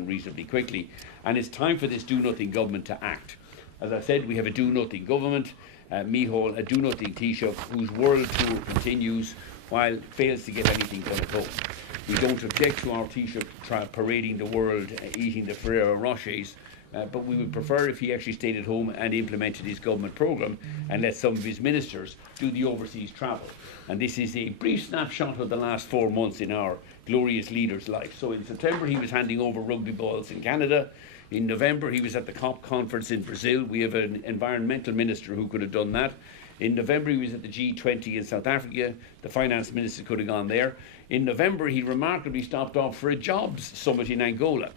reasonably quickly. And it's time for this do-nothing government to act. As I said, we have a do-nothing government, Micheál, a do-nothing Taoiseach, whose world tour continues while fails to get anything done at home. We don't object to our Taoiseach parading the world, eating the Ferrero Rochers, but we would prefer if he actually stayed at home and implemented his government programme and let some of his ministers do the overseas travel. And this is a brief snapshot of the last 4 months in our glorious leader's life. So in September he was handing over rugby balls in Canada. In November he was at the COP conference in Brazil. We have an environmental minister who could have done that. In November he was at the G20 in South Africa. The finance minister could have gone there. In November he remarkably stopped off for a jobs summit in Angola,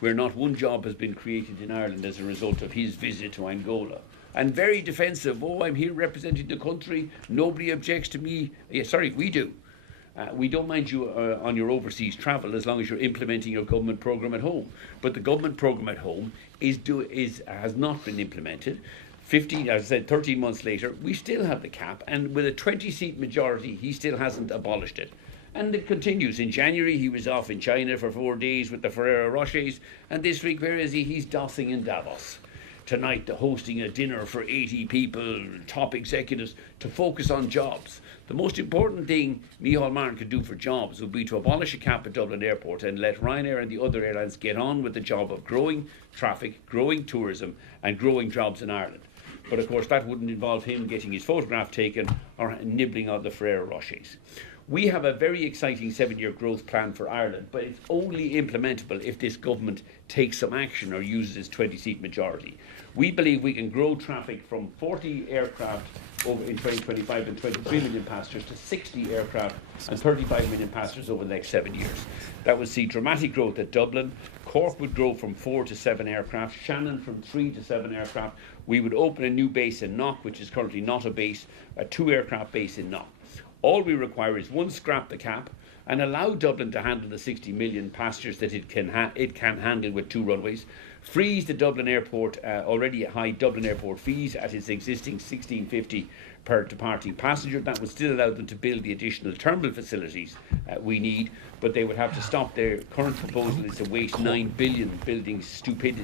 where not one job has been created in Ireland as a result of his visit to Angola. And very defensive, oh, I'm here representing the country, nobody objects to me. Yeah, sorry, we do. We don't mind you on your overseas travel as long as you're implementing your government programme at home. But the government programme at home has not been implemented. 13 months later, we still have the cap, and with a 20-seat majority, he still hasn't abolished it. And it continues. In January, he was off in China for 4 days with the Ferrero Rochers, and this week, where is he? He's dossing in Davos. Tonight, they're hosting a dinner for 80 people, top executives, to focus on jobs. The most important thing Micheál Martin could do for jobs would be to abolish a cap at Dublin Airport and let Ryanair and the other airlines get on with the job of growing traffic, growing tourism, and growing jobs in Ireland. But of course, that wouldn't involve him getting his photograph taken or nibbling on the Ferrero Rochers. We have a very exciting 7-year growth plan for Ireland, but it's only implementable if this government takes some action or uses its 20-seat majority. We believe we can grow traffic from 40 aircraft over in 2025 and 23 million passengers to 60 aircraft and 35 million passengers over the next 7 years. That would see dramatic growth at Dublin. Cork would grow from 4 to 7 aircraft, Shannon from 3 to 7 aircraft. We would open a new base in Knock, which is currently not a base, a 2-aircraft base in Knock. All we require is one, scrap the cap and allow Dublin to handle the 60 million passengers that it can handle with 2 runways. Freeze the Dublin Airport, already high Dublin Airport fees at its existing $16.50 per departing passenger. That would still allow them to build the additional terminal facilities we need, but they would have to stop. Their current proposal is to waste $9 billion building stupid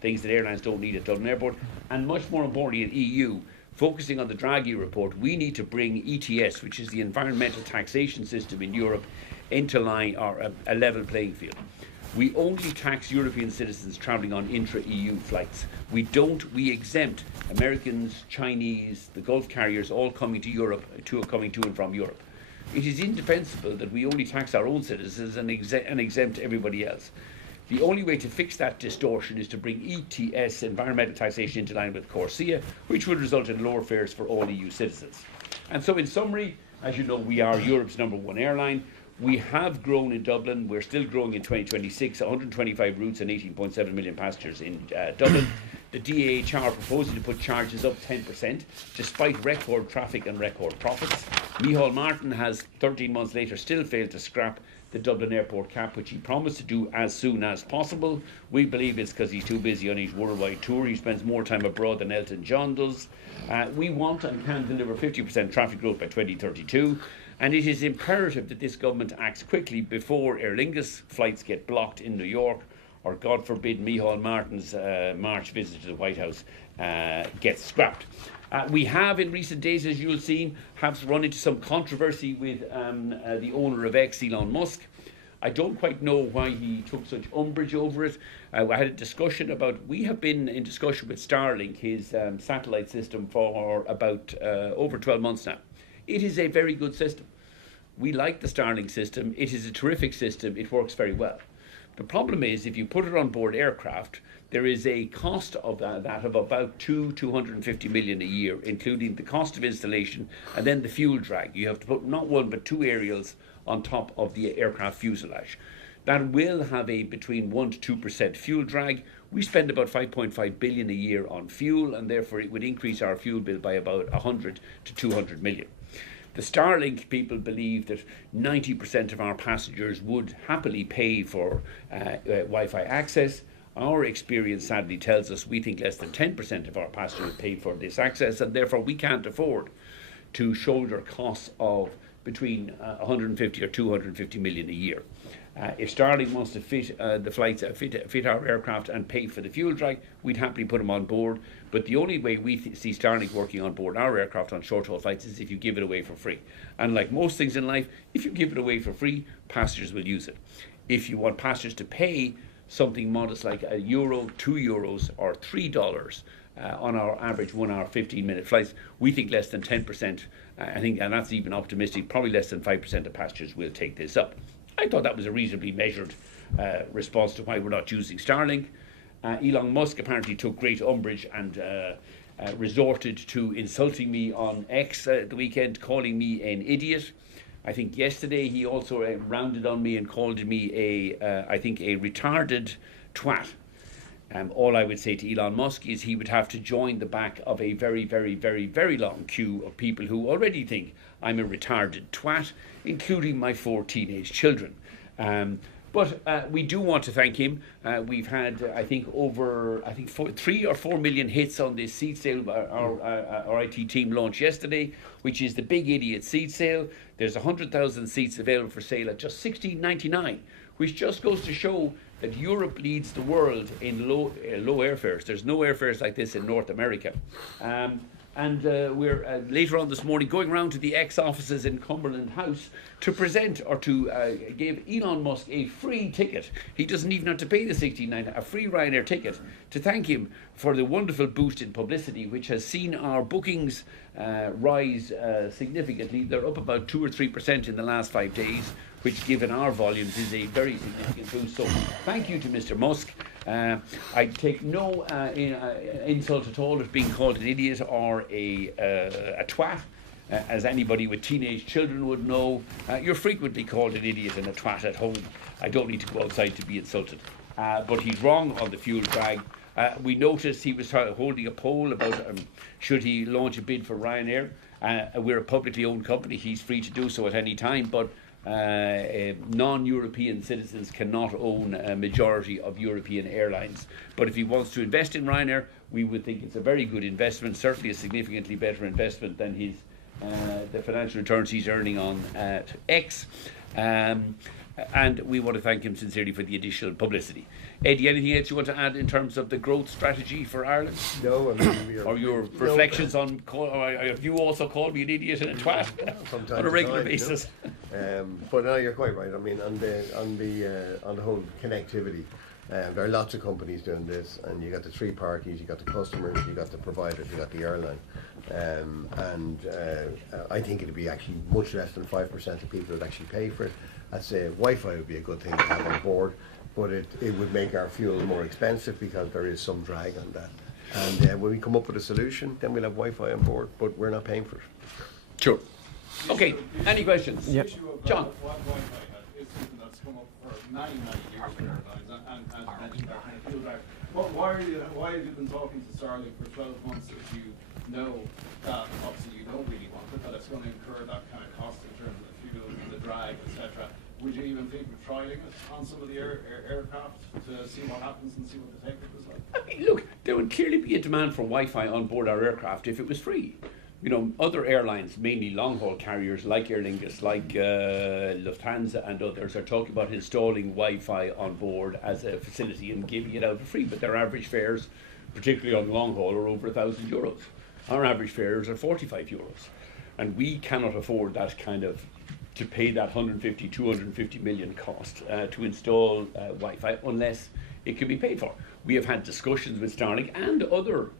things that airlines don't need at Dublin Airport. And much more importantly, in EU, focusing on the Draghi report, we need to bring ETS, which is the environmental taxation system in Europe, into line, or a level playing field. We only tax European citizens travelling on intra-EU flights. We exempt Americans, Chinese, the Gulf carriers, all coming to Europe, coming to and from Europe. It is indefensible that we only tax our own citizens and exempt everybody else. The only way to fix that distortion is to bring ETS, environmental taxation, into line with CORSIA, which would result in lower fares for all EU citizens. And so in summary, as you know, we are Europe's #1 airline. We have grown in Dublin. We're still growing in 2026, 125 routes and 18.7 million passengers in Dublin. The DAHR proposing to put charges up 10%, despite record traffic and record profits. Micheál Martin has, 13 months later, still failed to scrap the Dublin Airport cap, which he promised to do as soon as possible. We believe it's because he's too busy on his worldwide tour. He spends more time abroad than Elton John does. We want and can deliver 50% traffic growth by 2032. And it is imperative that this government acts quickly before Aer Lingus flights get blocked in New York, or God forbid Micheál Martin's March visit to the White House gets scrapped. We have in recent days, as you'll see, have run into some controversy with the owner of X, Elon Musk. I don't quite know why he took such umbrage over it. I had a discussion we have been in discussion with Starlink, his satellite system, for about over 12 months now. It is a very good system. We like the Starlink system. It is a terrific system. It works very well. The problem is, if you put it on board aircraft, there is a cost of that of about 250 million a year, including the cost of installation and then the fuel drag. You have to put not one but 2 aerials on top of the aircraft fuselage. That will have a between 1 to 2% fuel drag. We spend about 5.5 billion a year on fuel, and therefore it would increase our fuel bill by about 100 to 200 million. The Starlink people believe that 90% of our passengers would happily pay for Wi-Fi access. Our experience sadly tells us we think less than 10% of our passengers pay for this access, and therefore we can't afford to shoulder costs of between 150 or 250 million a year. If Starlink wants to fit the flights, fit our aircraft and pay for the fuel drag, we'd happily put them on board. But the only way we see Starlink working on board our aircraft on short-haul flights is if you give it away for free. And like most things in life, if you give it away for free, passengers will use it. If you want passengers to pay something modest like €1, €2, or $3 on our average 1 hour, 15-minute flights, we think less than 10%, I think, and that's even optimistic, probably less than 5% of passengers will take this up. I thought that was a reasonably measured response to why we're not using Starlink. Elon Musk apparently took great umbrage and resorted to insulting me on X the weekend, calling me an idiot. I think yesterday he also rounded on me and called me I think a retarded twat. All I would say to Elon Musk is he would have to join the back of a very, very, very, very long queue of people who already think I'm a retarded twat, including my 4 teenage children. But we do want to thank him. We've had, I think, over 3 or 4 million hits on this seat sale our IT team launched yesterday, which is the Big Idiot seat sale. There's 100,000 seats available for sale at just $16.99, which just goes to show that Europe leads the world in low airfares. There's no airfares like this in North America. And we're later on this morning going around to the ex-offices in Cumberland House to present or to give Elon Musk a free ticket. He doesn't even have to pay the $16.99, a free Ryanair ticket, to thank him for the wonderful boost in publicity, which has seen our bookings rise significantly. They're up about 2 or 3% in the last 5 days, which given our volumes is a very significant boost. So thank you to Mr. Musk. I take no insult at all as being called an idiot or a twat. As anybody with teenage children would know, you're frequently called an idiot and a twat at home. I don't need to go outside to be insulted. But he's wrong on the fuel drag. We noticed he was holding a poll about should he launch a bid for Ryanair. We're a publicly owned company. He's free to do so at any time, but non-European citizens cannot own a majority of European airlines. But if he wants to invest in Ryanair, we would think it's a very good investment, certainly a significantly better investment than the financial returns he's earning on X. And we want to thank him sincerely for the additional publicity. Eddie, anything else you want to add in terms of the growth strategy for Ireland? No, I mean, or your reflections on, have you also called me an idiot and a twat on a regular basis? But no, you're quite right. I mean, on the whole connectivity, there are lots of companies doing this, and you got the 3 parties, you got the customers, you got the providers, you got the airline, and I think it'd be actually much less than 5% of people would actually pay for it. I'd say Wi-Fi would be a good thing to have on board, but it would make our fuel more expensive because there is some drag on that. And when we come up with a solution, then we'll have Wi-Fi on board, but we're not paying for it. Sure. Okay, any questions? Yep. John. Wi-Fi is something that's come up for many years in airlines, and you mentioned that kind of fuel drag. Why have you been talking to Starlink for 12 months if you know that obviously you don't really want it, that it's going to incur that kind of cost in terms of the fuel, the drag, etc.? Would you even think of trialling it on some of the aircraft to see what happens and see what the take-up is like? I mean, look, there would clearly be a demand for Wi-Fi on board our aircraft if it was free. You know, other airlines, mainly long-haul carriers like Aer Lingus, like Lufthansa and others, are talking about installing Wi-Fi on board as a facility and giving it out for free. But their average fares, particularly on long haul, are over €1,000. Our average fares are €45, and we cannot afford that kind of to pay that 150, 250 million cost to install Wi-Fi unless it can be paid for. We have had discussions with Starlink and other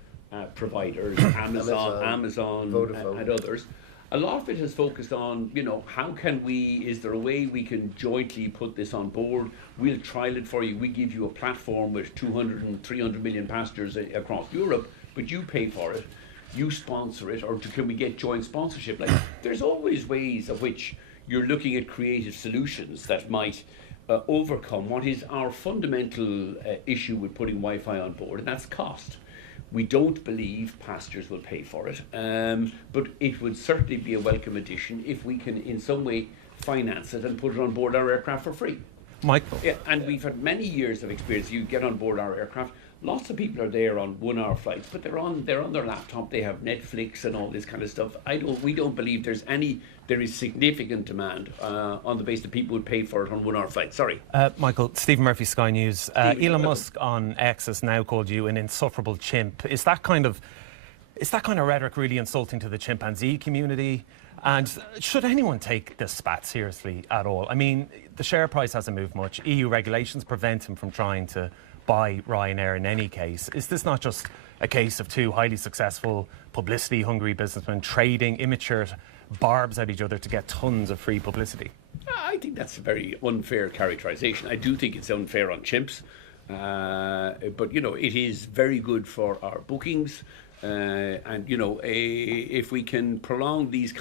providers, Amazon, Vodafone, and others. A lot of it has focused on, you know, how can is there a way we can jointly put this on board? We'll trial it for you. We give you a platform with 200 and 300 million passengers across Europe, but you pay for it, you sponsor it, or can we get joint sponsorship? Like, there's always ways of which you're looking at creative solutions that might overcome what is our fundamental issue with putting Wi-Fi on board, and that's cost. We don't believe passengers will pay for it, but it would certainly be a welcome addition if we can in some way finance it and put it on board our aircraft for free. Michael? Yeah, and we've had many years of experience. You get on board our aircraft. Lots of people are there on 1 hour flights, but they're on their laptop. They have Netflix and all this kind of stuff. We don't believe there is significant demand on the basis that people would pay for it on 1 hour flights. Sorry, Michael. Stephen Murphy, Sky News. Elon Musk on X has now called you an insufferable chimp. Is that kind of rhetoric really insulting to the chimpanzee community? And should anyone take this spat seriously at all? I mean, the share price hasn't moved much. EU regulations prevent him from trying to buy Ryanair in any case. Is this not just a case of two highly successful, publicity-hungry businessmen trading immature barbs at each other to get tons of free publicity? I think that's a very unfair characterisation. I do think it's unfair on chimps, but it is very good for our bookings. And if we can prolong these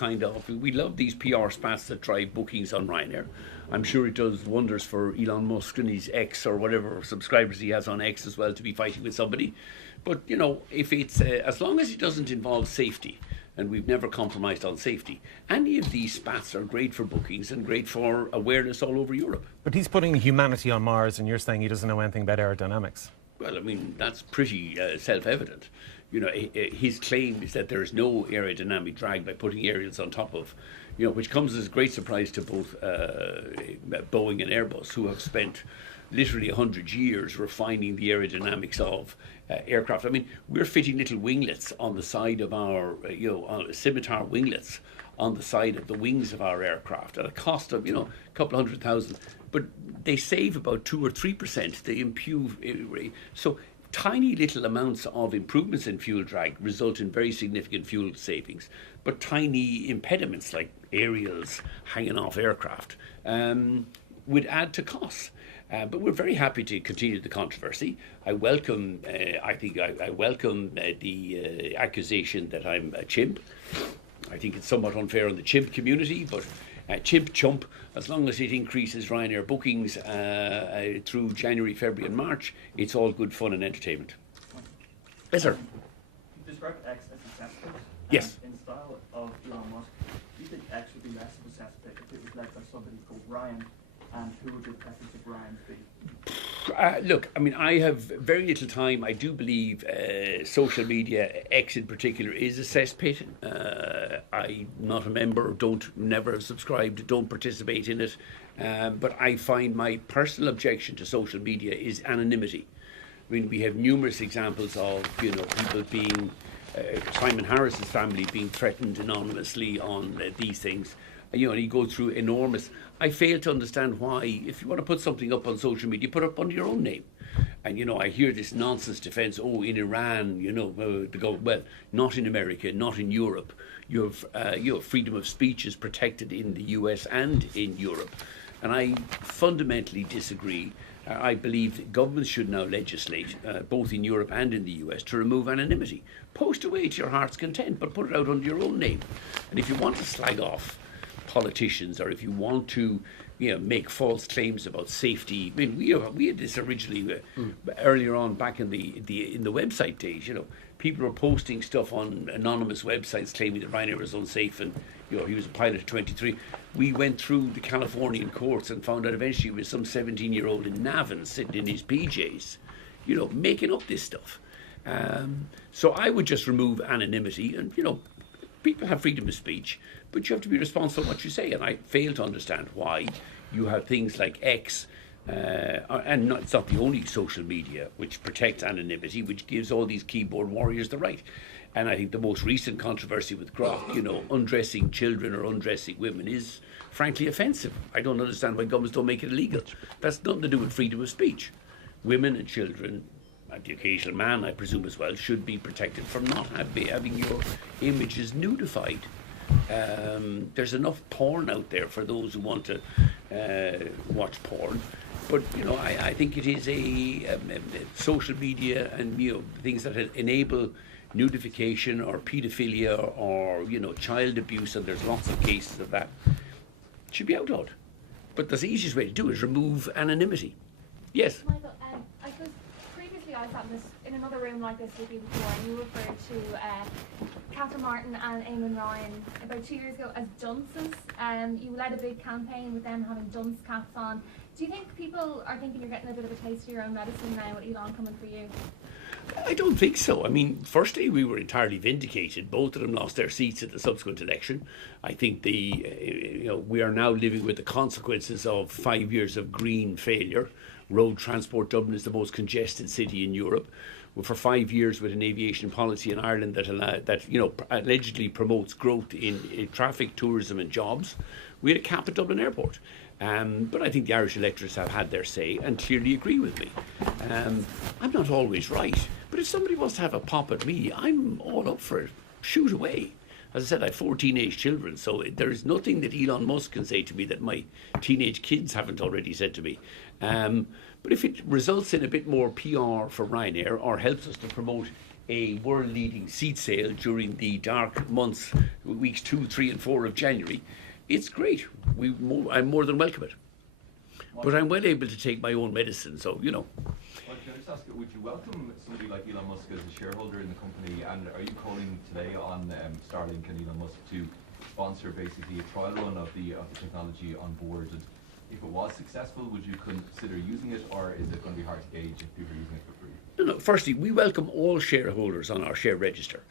we love these PR spats that drive bookings on Ryanair. I'm sure it does wonders for Elon Musk and his X or whatever subscribers he has on X as well to be fighting with somebody. But if it's as long as it doesn't involve safety, and we've never compromised on safety, any of these spats are great for bookings and great for awareness all over Europe. But he's putting humanity on Mars, and you're saying he doesn't know anything about aerodynamics. Well, I mean, that's pretty self-evident. His claim is that there is no aerodynamic drag by putting aerials on top of, which comes as a great surprise to both Boeing and Airbus, who have spent literally 100 years refining the aerodynamics of aircraft. I mean, we're fitting little winglets on the side of our, scimitar winglets on the side of the wings of our aircraft at a cost of, a couple of $100,000. But they save about 2 or 3%. They improve. So tiny little amounts of improvements in fuel drag result in very significant fuel savings. But tiny impediments like aerials hanging off aircraft would add to costs. But we're very happy to continue the controversy. I welcome, I welcome the accusation that I'm a chimp. I think it's somewhat unfair on the chimp community, but chimp, as long as it increases Ryanair bookings through January, February and March, it's all good fun and entertainment. Yes, sir. You described X as a cesspit. Yes. In style of Elon Musk, do you think X would be less of a cesspit if it was led by somebody called Ryan? And who would your preference of Ryan be? Look, I mean, I have very little time. I do believe social media, X in particular, is a cesspit. I'm not a member, never have subscribed, don't participate in it. But I find my personal objection to social media is anonymity. I mean, we have numerous examples of, people being, Simon Harris's family being threatened anonymously on these things. And you go through enormous. I fail to understand why, if you want to put something up on social media, put it up under your own name. And I hear this nonsense defence. Oh, in Iran, well, not in America, not in Europe. You have freedom of speech is protected in the US and in Europe, and I fundamentally disagree. I believe that governments should now legislate, both in Europe and in the US, to remove anonymity. Post away to your heart's content, but put it out under your own name. And if you want to slag off politicians, or if you want to make false claims about safety, I mean, we had this originally earlier on back in the website days. People were posting stuff on anonymous websites claiming that Ryanair was unsafe, and he was a pilot at 23. We went through the Californian courts and found out eventually it was some 17-year-old in Navan sitting in his PJs, making up this stuff. So I would just remove anonymity, and people have freedom of speech, but you have to be responsible for what you say. And I fail to understand why you have things like X, and it's not the only social media which protects anonymity, which gives all these keyboard warriors the right. And I think the most recent controversy with Grok, undressing children or undressing women, is frankly offensive. I don't understand why governments don't make it illegal. That's nothing to do with freedom of speech. Women and children, and the occasional man, I presume as well, should be protected from not having your images nudified. There's enough porn out there for those who want to watch porn, but I think it is a social media and things that enable nudification or paedophilia or child abuse, and there's lots of cases of that, should be outlawed. But the easiest way to do it is remove anonymity. Yes. Michael, I suppose previously I sat in another room like this with you before, and you referred to Catherine Martin and Eamon Ryan about 2 years ago as dunces. You led a big campaign with them having dunce caps on Do you think people are thinking you're getting a bit of a taste of your own medicine now with Elon coming for you? I don't think so. I mean, firstly, we were entirely vindicated. Both of them lost their seats at the subsequent election. I think we are now living with the consequences of 5 years of green failure. Road transport, Dublin is the most congested city in Europe. For 5 years with an aviation policy in Ireland that allegedly promotes growth in traffic, tourism and jobs. We had a cap at Dublin Airport. But I think the Irish electorates have had their say and clearly agree with me. I'm not always right, but if somebody wants to have a pop at me, I'm all up for it. Shoot away. As I said, I have 4 teenage children, so there is nothing that Elon Musk can say to me that my teenage kids haven't already said to me. But if it results in a bit more PR for Ryanair or helps us to promote a world-leading seat sale during the dark months, weeks 2, 3 and 4 of January, it's great. I'm more than welcome it. But I'm well able to take my own medicine, so, Well, can I just ask, would you welcome somebody like Elon Musk as a shareholder in the company, and are you calling today on Starlink and Elon Musk to sponsor basically a trial run of the technology on board? And if it was successful, would you consider using it, or is it going to be hard to gauge if people are using it for free? No. Firstly, we welcome all shareholders on our share register.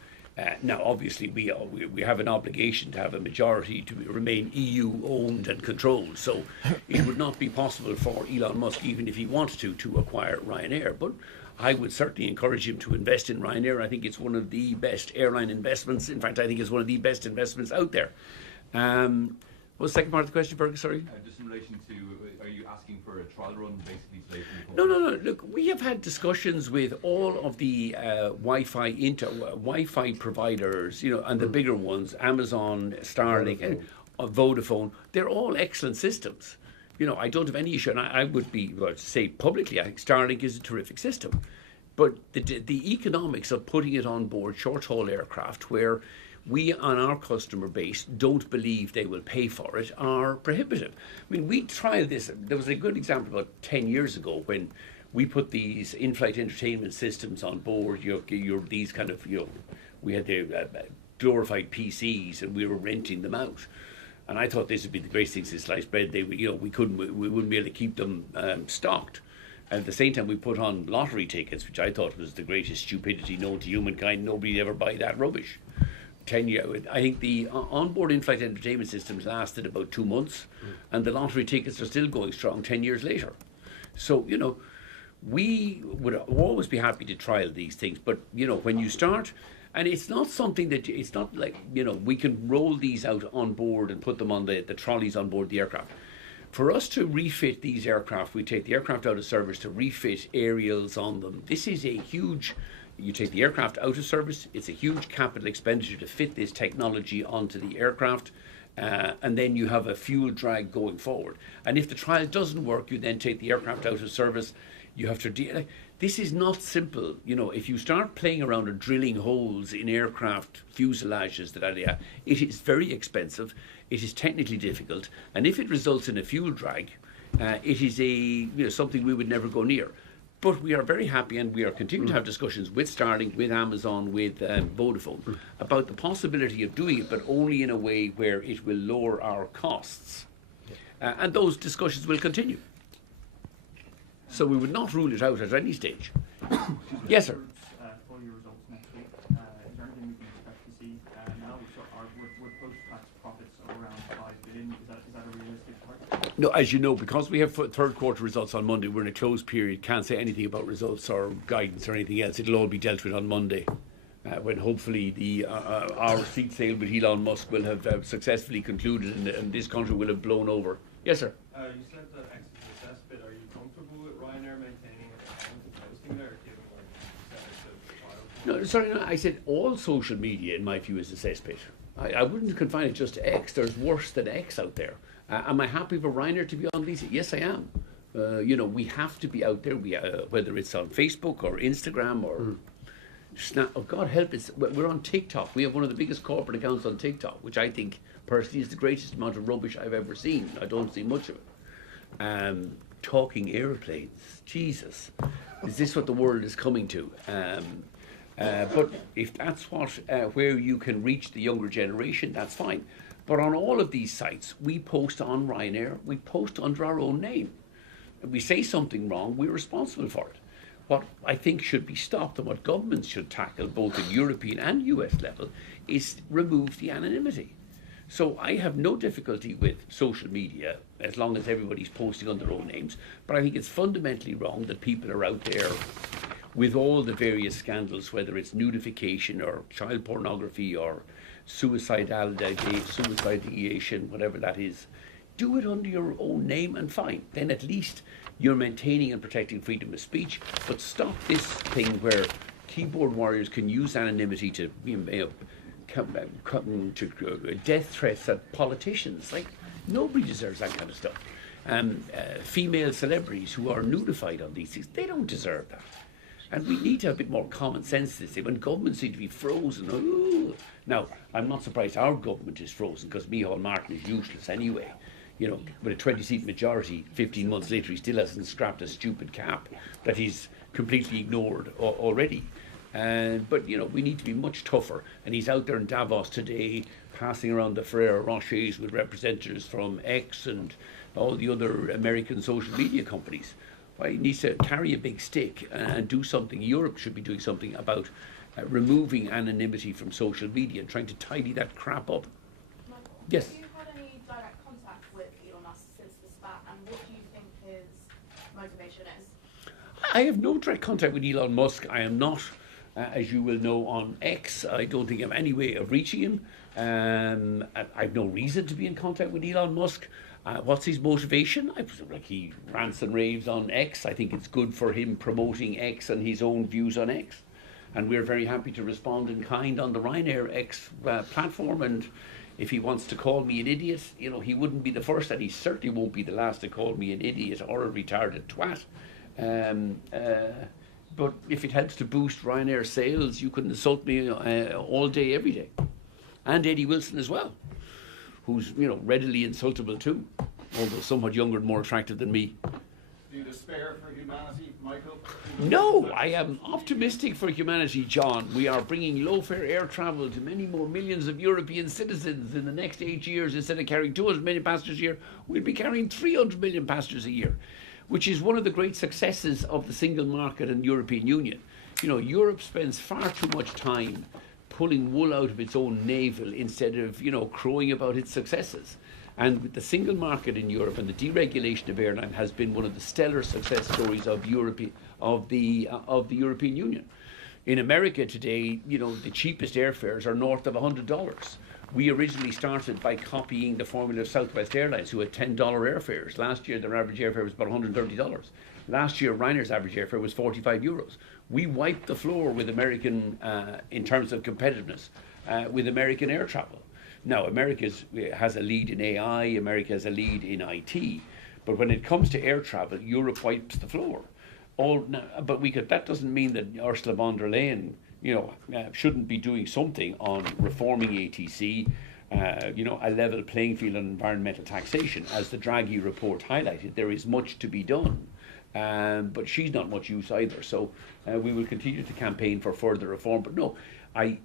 Now, obviously, we have an obligation to have a majority to remain EU owned and controlled. So it would not be possible for Elon Musk, even if he wanted to acquire Ryanair. But I would certainly encourage him to invest in Ryanair. I think it's one of the best airline investments. In fact, I think it's one of the best investments out there. What's the second part of the question, Fergus? Sorry. Just in relation to, are you asking for a trial run basically today? No. Look, we have had discussions with all of the Wi-Fi providers, and the bigger ones, Amazon, Starlink, and Vodafone. They're all excellent systems. I don't have any issue, and I would say publicly, I think Starlink is a terrific system. But the economics of putting it on board short-haul aircraft, where we on our customer base don't believe they will pay for it, are prohibitive. I mean, we tried this. There was a good example about 10 years ago when we put these in-flight entertainment systems on board. These kind of, we had the glorified PCs and we were renting them out. And I thought this would be the greatest thing since sliced bread. We wouldn't be able to keep them stocked. And at the same time, we put on lottery tickets, which I thought was the greatest stupidity known to humankind. Nobody'd ever buy that rubbish. 10 years. I think the onboard in-flight entertainment systems lasted about 2 months, and the lottery tickets are still going strong 10 years later. So, we would always be happy to trial these things, but, when you start, and it's not something that, it's not like, we can roll these out on board and put them on the trolleys on board the aircraft. For us to refit these aircraft, we take the aircraft out of service to refit aerials on them. This is a huge... You take the aircraft out of service, it's a huge capital expenditure to fit this technology onto the aircraft, and then you have a fuel drag going forward. And if the trial doesn't work, you then take the aircraft out of service. You have to this is not simple. If you start playing around and drilling holes in aircraft fuselages, it is very expensive, it is technically difficult, and if it results in a fuel drag, it is something we would never go near. But we are very happy, and we are continuing to have discussions with Starlink, with Amazon, with Vodafone about the possibility of doing it, but only in a way where it will lower our costs. And those discussions will continue. So we would not rule it out at any stage. Yes, sir. For your results next week, is there anything we can expect to see now? Would post-tax profits of around 5 billion? Is that a realistic target? No, as you know, because we have third quarter results on Monday, we're in a closed period, can't say anything about results or guidance or anything else. It'll all be dealt with on Monday, when hopefully our seat sale with Elon Musk will have successfully concluded and this country will have blown over. Yes, sir. You said the exit success bit. Are you comfortable with Ryanair maintaining a performance posting there, given where it's set out to No, I said all social media, in my view, is a cesspit. I wouldn't confine it just to X. There's worse than X out there. Am I happy for Ryanair to be on these? Yes, I am. We have to be out there. Whether it's on Facebook or Instagram or Snap. Oh, God help us. We're on TikTok. We have one of the biggest corporate accounts on TikTok, which I think personally is the greatest amount of rubbish I've ever seen. I don't see much of it. Talking airplanes. Jesus. Is this what the world is coming to? But if that's where you can reach the younger generation, that's fine. But on all of these sites, we post on Ryanair, we post under our own name. we say something wrong, we're responsible for it. What I think should be stopped and what governments should tackle, both at European and US level, is remove the anonymity. So I have no difficulty with social media as long as everybody's posting on their own names, but I think it's fundamentally wrong that people are out there with all the various scandals, whether it's nudification or child pornography or suicide ideation, whatever that is. Do it under your own name and fine. Then at least you're maintaining and protecting freedom of speech, but stop this thing where keyboard warriors can use anonymity to death threats at politicians. Like, nobody deserves that kind of stuff. Female celebrities who are nudified on these things, they don't deserve that. And we need to have a bit more common sense this thing. When governments seem to be frozen, now, I'm not surprised our government is frozen because Micheál Martin is useless anyway. You know, with a 20-seat majority, 15 months later, he still hasn't scrapped a stupid cap that he's completely ignored already. But, you know, we need to be much tougher. And he's out there in Davos today, passing around the Ferrero Rochers with representatives from X and all the other American social media companies. Well, he needs to carry a big stick and do something. Europe should be doing something about removing anonymity from social media and trying to tidy that crap up. Michael, Yes. have you had any direct contact with Elon Musk since the spat, and what do you think his motivation is? I have no direct contact with Elon Musk. I am not, as you will know, on X. I don't think I have any way of reaching him. I have no reason to be in contact with Elon Musk. What's his motivation? Like, he rants and raves on X. I think it's good for him promoting X and his own views on X. And we're very happy to respond in kind on the Ryanair X platform. And if he wants to call me an idiot, you know, he wouldn't be the first, and he certainly won't be the last to call me an idiot or a retarded twat. But if it helps to boost Ryanair sales, you can insult me all day, every day. And Eddie Wilson as well, who's, you know, readily insultable too, although somewhat younger and more attractive than me. Do you despair for humanity, Michael? No, I am optimistic for humanity, John. We are bringing low-fare air travel to many more millions of European citizens in the next 8 years. Instead of carrying 200 million passengers a year, we'll be carrying 300 million passengers a year, which is one of the great successes of the single market and European Union. You know, Europe spends far too much time pulling wool out of its own navel instead of, you know, crowing about its successes. And with the single market in Europe and the deregulation of airline has been one of the stellar success stories of the European Union. In America today, you know, the cheapest airfares are north of $100. We originally started by copying the formula of Southwest Airlines, who had $10 airfares. Last year, their average airfare was about $130. Last year, Ryanair's average airfare was €45. We wiped the floor with American, in terms of competitiveness, with American air travel. Now, America has a lead in AI, America has a lead in IT, but when it comes to air travel, Europe wipes the floor. That doesn't mean that Ursula von der Leyen, you know, shouldn't be doing something on reforming ATC, you know, a level playing field on environmental taxation. As the Draghi report highlighted, there is much to be done, but she's not much use either. So we will continue to campaign for further reform. But no, I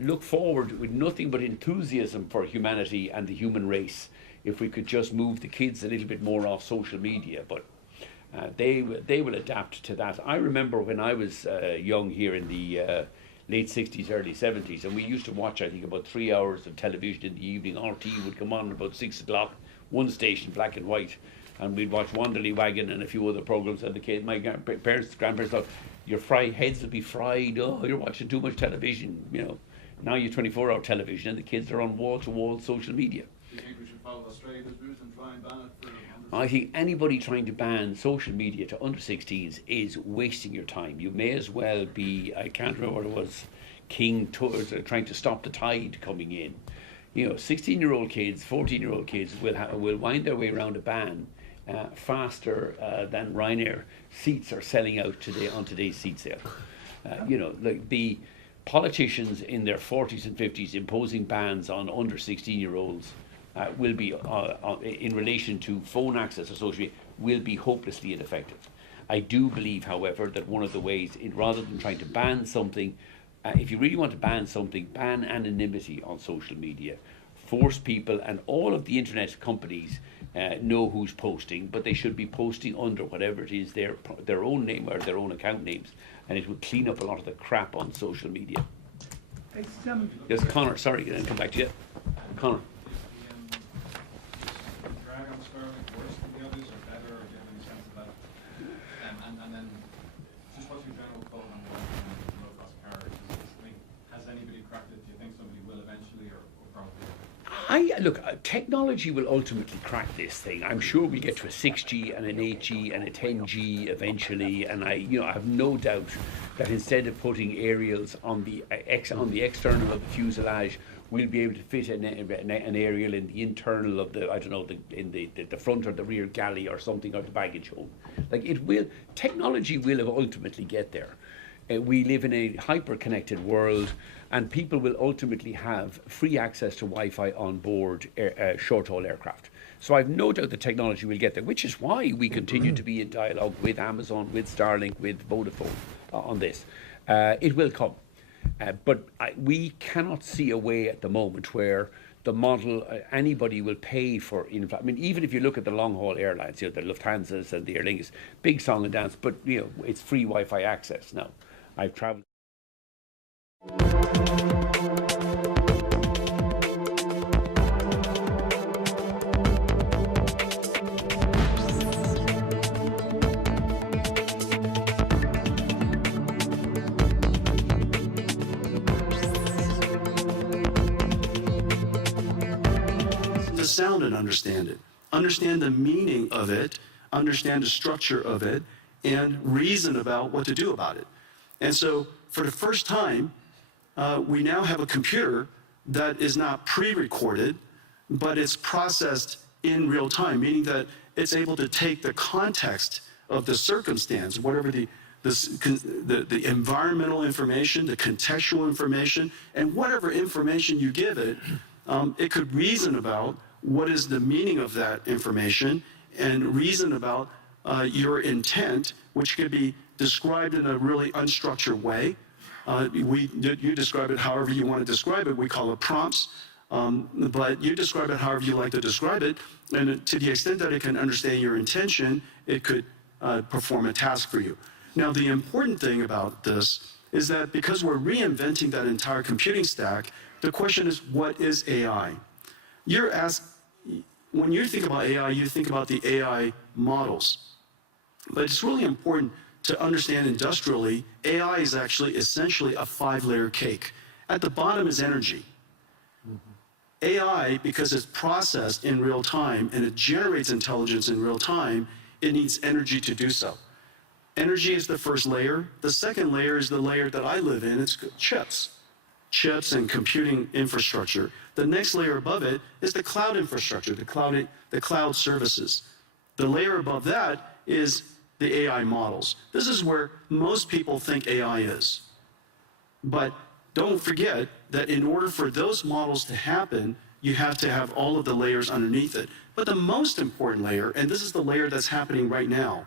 look forward with nothing but enthusiasm for humanity and the human race if we could just move the kids a little bit more off social media. But they will adapt to that. I remember when I was young here in the late 60s, early 70s, and we used to watch, I think, about 3 hours of television in the evening. RT would come on at about 6 o'clock, one station, black and white, and we'd watch Wanderley Wagon and a few other programs. And the kids, my grandparents thought, your heads will be fried. Oh, you're watching too much television. You know, now you're 24-hour television, and the kids are on wall-to-wall social media. Do you think we should follow Australia's route and try and ban it for I think anybody trying to ban social media to under 16s is wasting your time. You may as well be, I can't remember what it was, King Tours, trying to stop the tide coming in. You know, 16-year-old kids, 14-year-old kids will wind their way around a ban faster than Ryanair seats are selling out today on today's seat sale. You know, like the politicians in their 40s and 50s imposing bans on under 16-year-olds will be, in relation to phone access or social media, will be hopelessly ineffective. I do believe, however, that one of the ways, rather than trying to ban something, if you really want to ban something, ban anonymity on social media. Force people, and all of the internet companies know who's posting, but they should be posting under whatever it is their own name or their own account names, and it would clean up a lot of the crap on social media. Yes, Connor, sorry, I'll come back to you. Connor. Drag on Starlink worse than the others, or better, or do you have any sense of that? And then, just what's your general thought on the low-cost carriers? Has anybody cracked it? Do you think somebody will eventually, or probably? Look, technology will ultimately crack this thing. I'm sure we get to a 6G and an 8G and a 10G eventually, and I have no doubt that instead of putting aerials on the external of the fuselage, we'll be able to fit an aerial in the internal of the, I don't know, in the front or the rear galley or something, or the baggage hold. Technology will ultimately get there. We live in a hyper-connected world, and people will ultimately have free access to Wi-Fi on board short-haul aircraft. So I have no doubt the technology will get there, which is why we continue to be in dialogue with Amazon, with Starlink, with Vodafone on this. It will come. But we cannot see a way at the moment where the model, anybody will pay for in-flight. I mean, even if you look at the long-haul airlines, the Lufthansas and the Aer Lingus, big song and dance, but it's free Wi-Fi access now. I've traveled. To sound and understand it, understand the meaning of it, understand the structure of it, and reason about what to do about it. And so, for the first time, we now have a computer that is not pre-recorded, but it's processed in real time, meaning that it's able to take the context of the circumstance, whatever the environmental information, the contextual information, and whatever information you give it, it could reason about what is the meaning of that information and reason about your intent, which could be described in a really unstructured way. You describe it however you want to describe it. We call it prompts, but you describe it however you like to describe it. And to the extent that it can understand your intention, it could perform a task for you. Now, the important thing about this is that because we're reinventing that entire computing stack, the question is, what is AI? When you think about AI, you think about the AI models. But it's really important to understand industrially, AI is actually essentially a 5-layer cake. At the bottom is energy. AI, because it's processed in real time and it generates intelligence in real time, it needs energy to do so. Energy is the first layer. The second layer is the layer that I live in. It's chips. Chips and computing infrastructure. The next layer above it is the cloud infrastructure, the cloud services. The layer above that is the AI models. This is where most people think AI is. But don't forget that in order for those models to happen, you have to have all of the layers underneath it. But the most important layer, and this is the layer that's happening right now,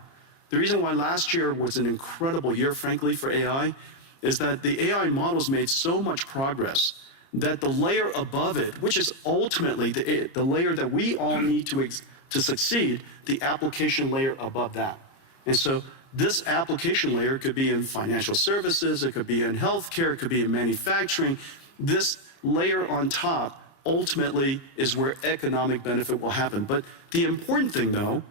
the reason why last year was an incredible year, frankly, for AI, is that the AI models made so much progress that the layer above it, which is ultimately the layer that we all need to succeed, the application layer above that. And so this application layer could be in financial services, it could be in healthcare, it could be in manufacturing. This layer on top ultimately is where economic benefit will happen. But the important thing, though,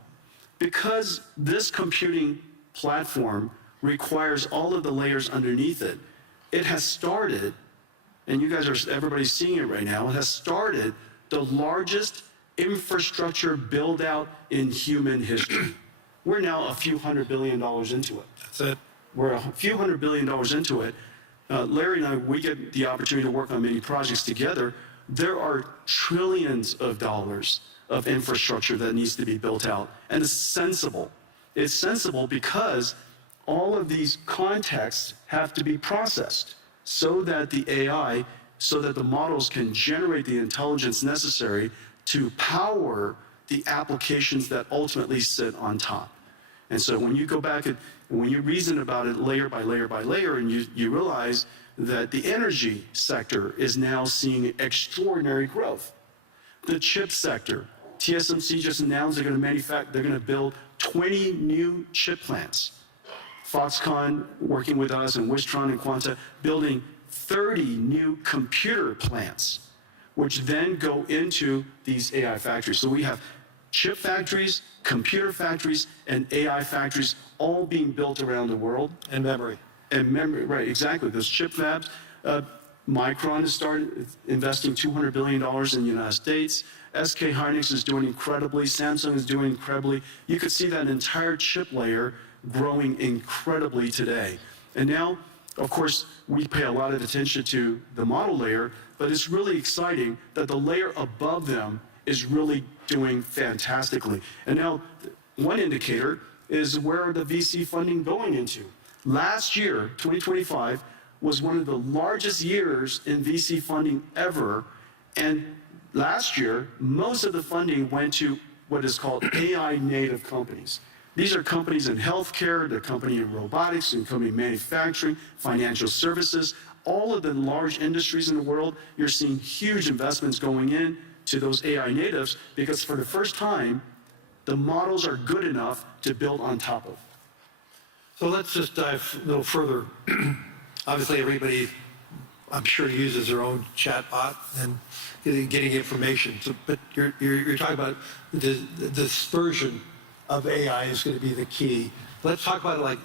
because this computing platform requires all of the layers underneath it, it has started, and everybody's seeing it right now, it has started the largest infrastructure build-out in human history. We're now a few $100 billion into it. That's it. We're a few $100 billion into it. Larry and I, we get the opportunity to work on many projects together. There are trillions of dollars of infrastructure that needs to be built out, and it's sensible. It's sensible because all of these contexts have to be processed so that the AI, so that the models can generate the intelligence necessary to power the applications that ultimately sit on top. And so when you go back and when you reason about it layer by layer by layer, and you realize that the energy sector is now seeing extraordinary growth. The chip sector, TSMC just announced they're going to build 20 new chip plants. Foxconn, working with us, and Wistron and Quanta, building 30 new computer plants, which then go into these AI factories. So we have chip factories, computer factories, and AI factories all being built around the world. And memory. And memory, right, exactly. Those chip fabs. Micron has started investing $200 billion in the United States. SK Hynix is doing incredibly. Samsung is doing incredibly. You could see that entire chip layer growing incredibly today. And now, of course, we pay a lot of attention to the model layer, but it's really exciting that the layer above them is really doing fantastically. And now, one indicator is where the VC funding going into. Last year, 2025, was one of the largest years in VC funding ever. And last year, most of the funding went to what is called AI native companies. These are companies in healthcare, they're company in robotics, and company in manufacturing, financial services. All of the large industries in the world, you're seeing huge investments going in to those AI natives because for the first time, the models are good enough to build on top of. So let's just dive a little further. Obviously, everybody, I'm sure, uses their own chatbot and getting information. So, but you're talking about the dispersion of AI is going to be the key. Let's talk about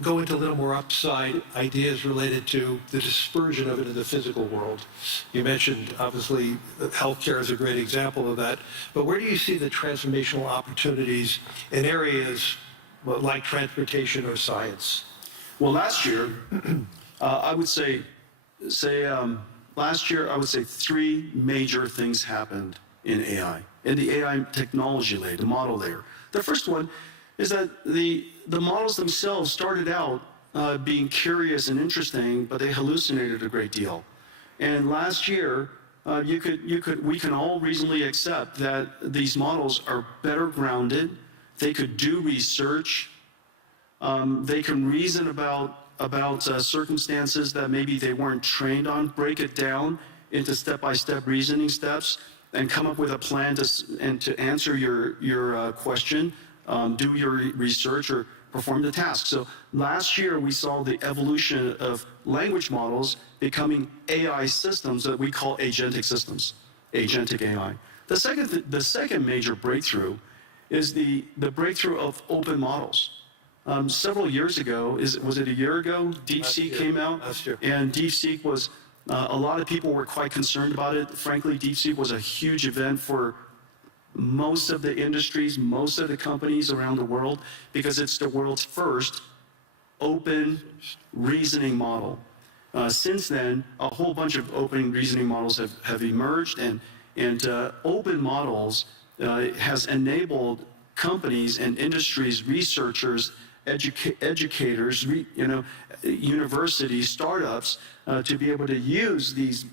go into a little more upside ideas related to the dispersion of it in the physical world. You mentioned, obviously, healthcare is a great example of that. But where do you see the transformational opportunities in areas like transportation or science? Well, last year, I would say last year, I would say 3 major things happened in AI, in the AI technology layer, the model layer. The first one is that the models themselves started out being curious and interesting, but they hallucinated a great deal. And last year, we can all reasonably accept that these models are better grounded. They could do research. They can reason about circumstances that maybe they weren't trained on, break it down into step-by-step reasoning steps, and come up with a plan to answer your question, do your research, or perform the task. So last year we saw the evolution of language models becoming AI systems that we call agentic systems, agentic AI. The second major breakthrough is the breakthrough of open models. Several years ago, was it a year ago? DeepSeek came out, and DeepSeek was, a lot of people were quite concerned about it. Frankly, DeepSeek was a huge event for most of the industries, most of the companies around the world, because it's the world's first open reasoning model. Since then, a whole bunch of open reasoning models have emerged, and open models has enabled companies and industries, researchers, educators, universities, startups, to be able to use these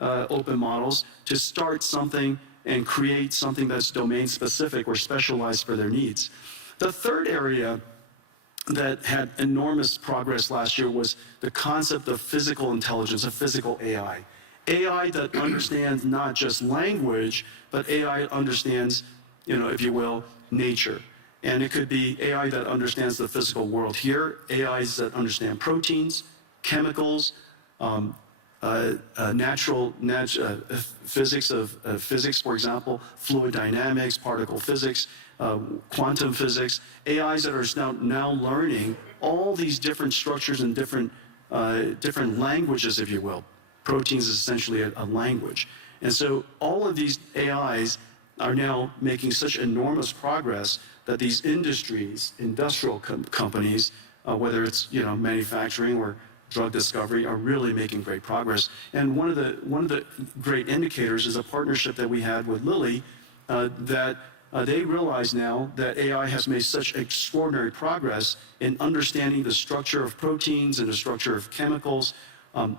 open models to start something and create something that's domain specific or specialized for their needs. The third area that had enormous progress last year was the concept of physical intelligence, of physical AI. AI that understands not just language, but AI understands, if you will, nature. And it could be AI that understands the physical world here, AIs that understand proteins, chemicals, natural physics, for example, fluid dynamics, particle physics, quantum physics, AIs that are now learning all these different structures and different languages, if you will. Proteins is essentially a language. And so all of these AIs are now making such enormous progress that these industries, industrial companies, whether it's manufacturing or drug discovery, are really making great progress. And one of the great indicators is a partnership that we had with Lilly, that they realize now that AI has made such extraordinary progress in understanding the structure of proteins and the structure of chemicals,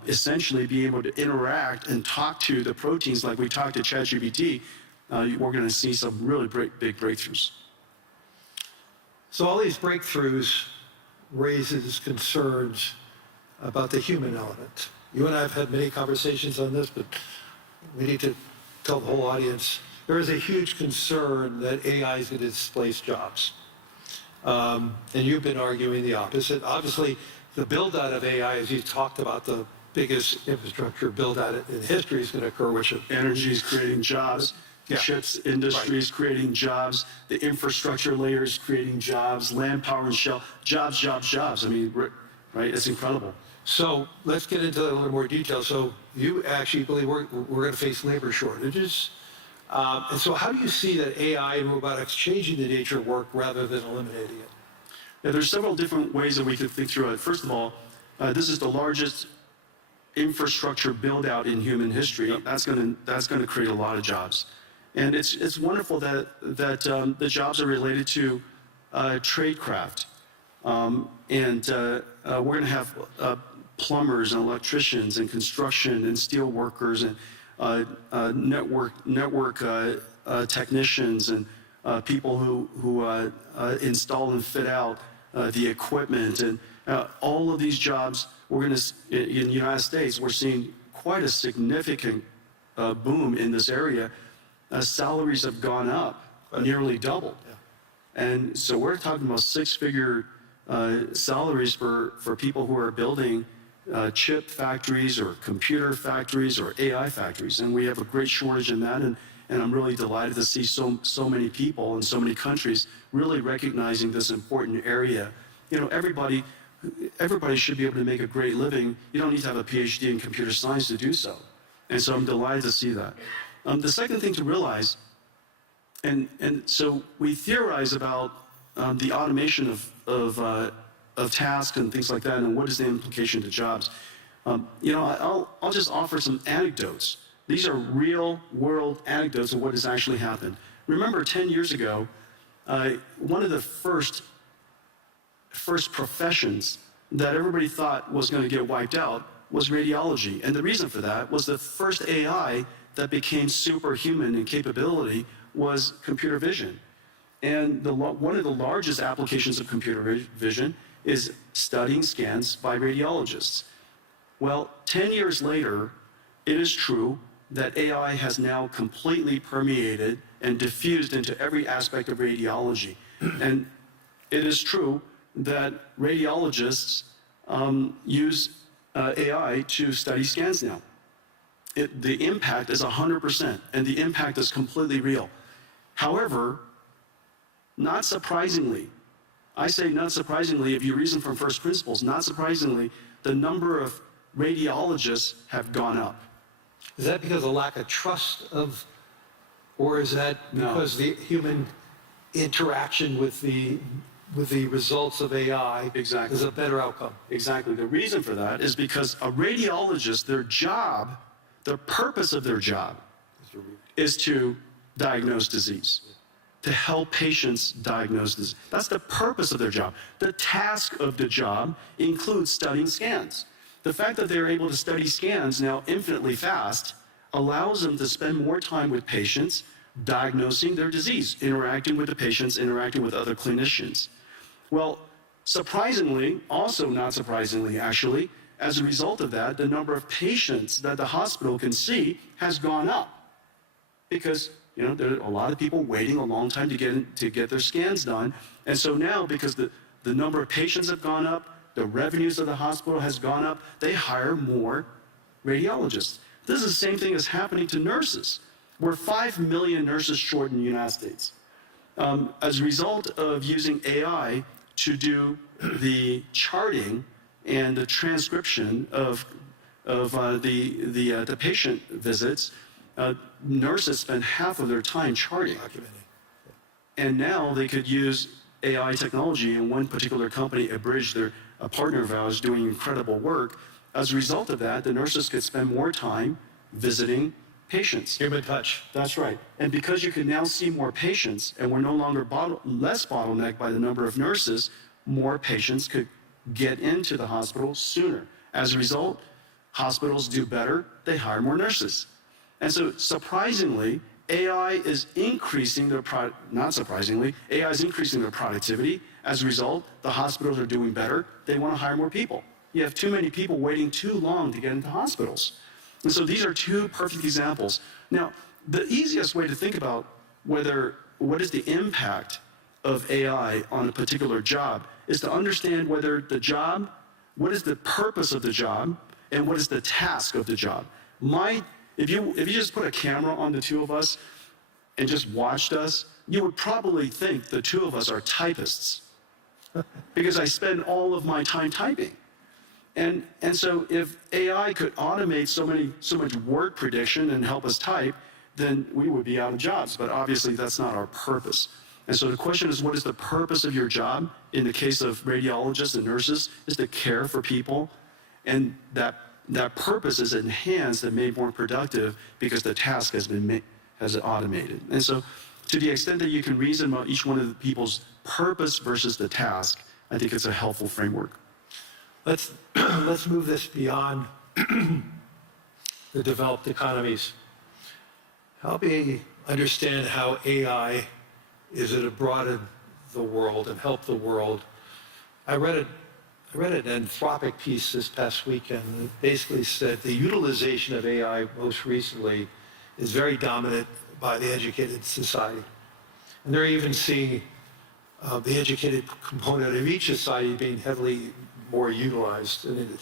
essentially being able to interact and talk to the proteins like we talk to ChatGPT. We're going to see some really big breakthroughs. So all these breakthroughs raises concerns about the human element. You and I have had many conversations on this, but we need to tell the whole audience there is a huge concern that AI is going to displace jobs. And you've been arguing the opposite. Obviously, the build-out of AI, as you talked about, the biggest infrastructure build-out in history is going to occur, which Energy is creating jobs. The Yeah. chips industry is creating jobs. The infrastructure layer is creating jobs. Land, power, and shell. Jobs, jobs, jobs. I mean, right? It's incredible. So let's get into that in a little more detail. So you actually believe we're going to face labor shortages. And so how do you see that AI and robotics changing the nature of work rather than eliminating it? Yeah, there's several different ways that we could think through it. First of all, this is the largest infrastructure build out in human history. That's going to create a lot of jobs. And it's wonderful that the jobs are related to tradecraft. We're going to have plumbers and electricians and construction and steel workers and network technicians and people who install and fit out the equipment. And all of these jobs, in the United States, we're seeing quite a significant boom in this area. Salaries have gone up, nearly doubled. And so we're talking about six-figure salaries for people who are building chip factories or computer factories or AI factories. And we have a great shortage in that. And I'm really delighted to see so many people in so many countries really recognizing this important area. You know, everybody should be able to make a great living. You don't need to have a PhD in computer science to do so. And so I'm delighted to see that. The second thing to realize, and so we theorize about the automation of tasks and things like that, and what is the implication to jobs. I'll just offer some anecdotes. These are real world anecdotes of what has actually happened. Remember 10 years ago, one of the first professions that everybody thought was going to get wiped out was radiology. And the reason for that was the first AI that became superhuman in capability was computer vision. And one of the largest applications of computer vision is studying scans by radiologists. Well, 10 years later, it is true that AI has now completely permeated and diffused into every aspect of radiology. And it is true that radiologists use AI to study scans now. The impact is 100%, and the impact is completely real. However, not surprisingly, I say not surprisingly, if you reason from first principles, not surprisingly, the number of radiologists have gone up. Is that because of lack of trust or is that because the human interaction with the results of AI is a better outcome? Exactly. The reason for that is because a radiologist, the purpose of their job is to diagnose disease, to help patients diagnose disease. That's the purpose of their job. The task of the job includes studying scans. The fact that they're able to study scans now infinitely fast allows them to spend more time with patients, diagnosing their disease, interacting with the patients, interacting with other clinicians. Well, surprisingly, also not surprisingly actually, as a result of that, the number of patients that the hospital can see has gone up. Because, there are a lot of people waiting a long time to get their scans done. And so now, because the number of patients have gone up, the revenues of the hospital has gone up, they hire more radiologists. This is the same thing that's happening to nurses. We're 5 million nurses short in the United States. As a result of using AI to do the charting and the transcription of the patient visits, nurses spend half of their time charting. And now they could use AI technology, and one particular company, Abridge, a partner of ours, doing incredible work. As a result of that, the nurses could spend more time visiting patients. Human touch. That's right. And because you can now see more patients, and we're no longer less bottlenecked by the number of nurses, more patients could get into the hospital sooner. As a result, hospitals do better, they hire more nurses. And so surprisingly, AI is increasing not surprisingly, AI is increasing their productivity. As a result, the hospitals are doing better. They want to hire more people. You have too many people waiting too long to get into hospitals. And so these are two perfect examples. Now, the easiest way to think about what is the impact of AI on a particular job is to understand whether the job, what is the purpose of the job, and what is the task of the job. If you just put a camera on the two of us and just watched us, you would probably think the two of us are typists because I spend all of my time typing. And so if AI could automate so much word prediction and help us type, then we would be out of jobs. But obviously that's not our purpose. And so the question is, what is the purpose of your job? In the case of radiologists and nurses, is to care for people. And that purpose is enhanced and made more productive because the task has been automated. And so to the extent that you can reason about each one of the people's purpose versus the task, I think it's a helpful framework. Let's move this beyond the developed economies. Help me understand how AI is going to broaden the world and help the world. I read an Anthropic piece this past weekend that basically said the utilization of AI most recently is very dominant by the educated society. And they're even seeing the educated component of each society being heavily more utilized. And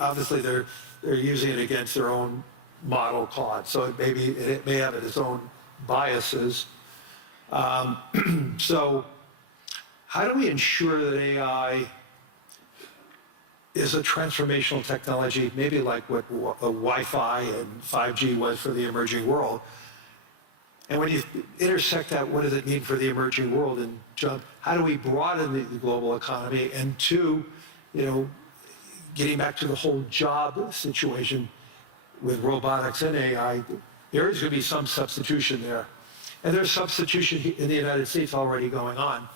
obviously they're using it against their own model Claude, so it may have its own biases. So how do we ensure that AI is a transformational technology, maybe like what Wi-Fi and 5G was for the emerging world? And when you intersect that, what does it mean for the emerging world? And John, how do we broaden the global economy? And two, getting back to the whole job situation with robotics and AI, there is going to be some substitution there. And there's substitution in the United States already going on.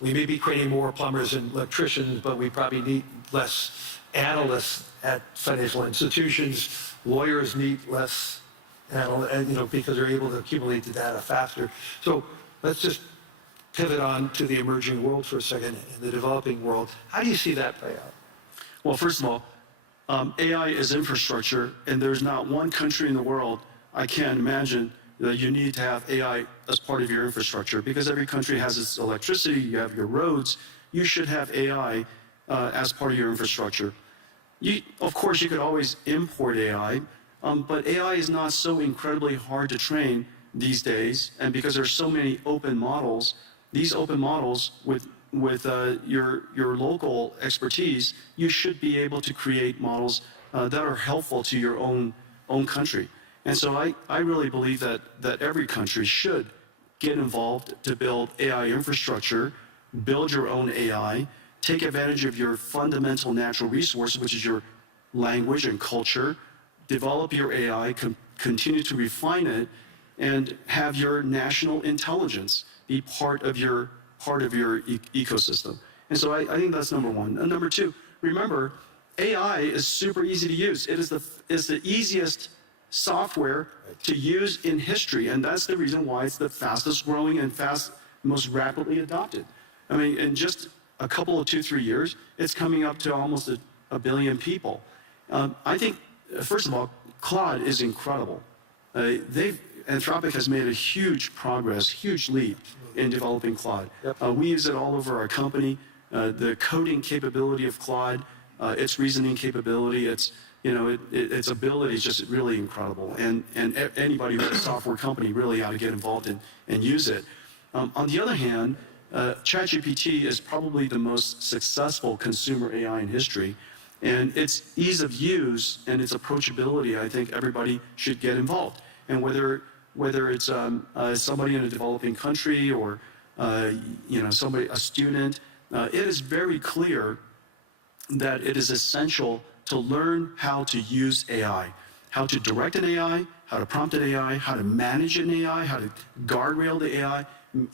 We may be creating more plumbers and electricians, but we probably need less analysts at financial institutions. Lawyers need less analysts, because they're able to accumulate the data faster. So let's just pivot on to the emerging world for a second, in the developing world. How do you see that play out? Well, first of all, AI is infrastructure, and there's not one country in the world, I can't imagine, that you need to have AI as part of your infrastructure, because every country has its electricity, you have your roads, you should have AI as part of your infrastructure. Of course, you could always import AI, but AI is not so incredibly hard to train these days, and because there's so many open models, these open models with your local expertise, you should be able to create models that are helpful to your own country. And so I really believe that every country should get involved to build AI infrastructure, build your own AI, take advantage of your fundamental natural resource, which is your language and culture, develop your AI, continue to refine it, and have your national intelligence be part of your ecosystem. And so I think that's number one. And number two, remember, AI is super easy to use. It is the easiest software to use in history, and that's the reason why it's the fastest growing and most rapidly adopted. I mean, in just a couple of 2-3 years, it's coming up to almost a billion people. I think, first of all, Claude is incredible. Anthropic has made a huge progress, huge leap in developing Claude. Yep. We use it all over our company. The coding capability of Claude, its reasoning capability, its ability is just really incredible. And anybody with a software company really ought to get involved and use it. On the other hand, ChatGPT is probably the most successful consumer AI in history. And its ease of use and its approachability, I think everybody should get involved. And whether it's somebody in a developing country or a student, it is very clear that it is essential to learn how to use AI, how to direct an AI, how to prompt an AI, how to manage an AI, how to guardrail the AI,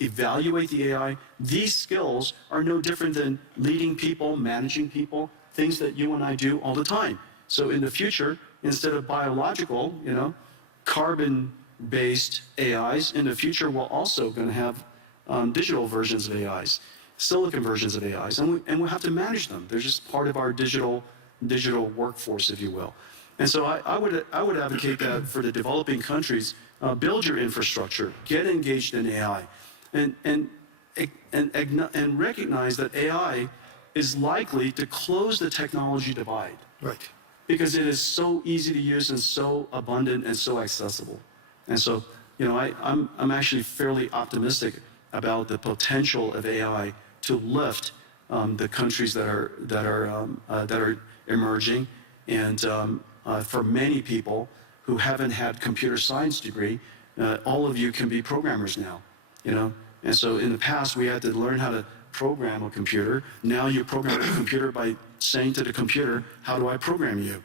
evaluate the AI. These skills are no different than leading people, managing people, things that you and I do all the time. So in the future, instead of biological, carbon-based AIs, in the future we're also going to have digital versions of AIs, silicon versions of AIs, and we'll have to manage them. They're just part of our digital workforce, if you will. And so I would advocate that for the developing countries, build your infrastructure, get engaged in AI, and recognize that AI is likely to close the technology divide. Right. Because it is so easy to use and so abundant and so accessible. And so, I'm actually fairly optimistic about the potential of AI to lift the countries that are emerging, and for many people who haven't had computer science degree, all of you can be programmers now, And so in the past we had to learn how to program a computer. Now you program a computer by saying to the computer, "How do I program you?"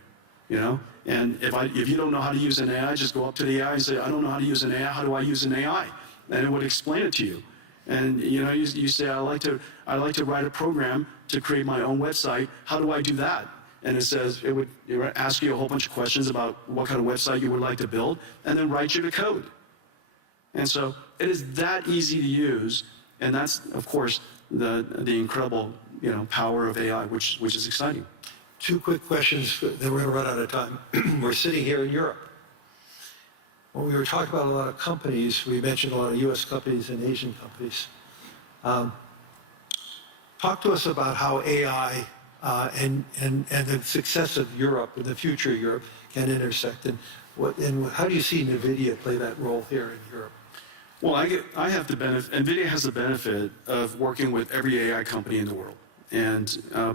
And if you don't know how to use an AI, just go up to the AI and say, "I don't know how to use an AI. How do I use an AI?" And it would explain it to you. And you say, "I like to write a program to create my own website. How do I do that?" And it would ask you a whole bunch of questions about what kind of website you would like to build, and then write you the code. And so it is that easy to use, and that's, of course, the incredible power of AI, which is exciting. Two quick questions, then we're going to run out of time. We're sitting here in Europe. When we were talking about a lot of companies, we mentioned a lot of U.S. companies and Asian companies. Talk to us about how AI and the success of Europe and the future of Europe can intersect, and how do you see NVIDIA play that role here in Europe? Well, I have the benefit. NVIDIA has the benefit of working with every AI company in the world, and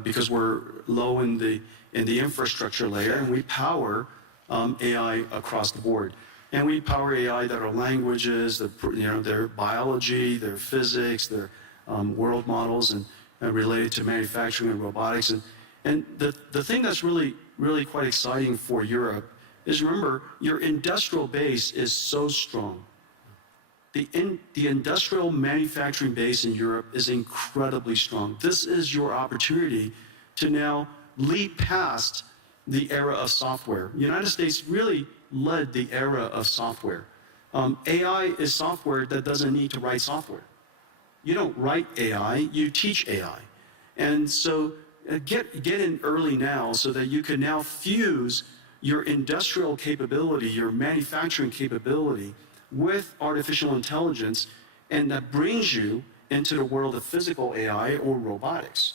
because we're low in the infrastructure layer, and we power AI across the board, and we power AI that are languages, their biology, their physics, their world models, and related to manufacturing and robotics, and the thing that's really quite exciting for Europe is, remember, your industrial base is so strong. The industrial manufacturing base in Europe is incredibly strong. This is your opportunity to now leap past the era of software. The United States really led the era of software. AI is software that doesn't need to write software. You don't write AI, you teach AI. And so get in early now so that you can now fuse your industrial capability, your manufacturing capability, with artificial intelligence, and that brings you into the world of physical AI or robotics.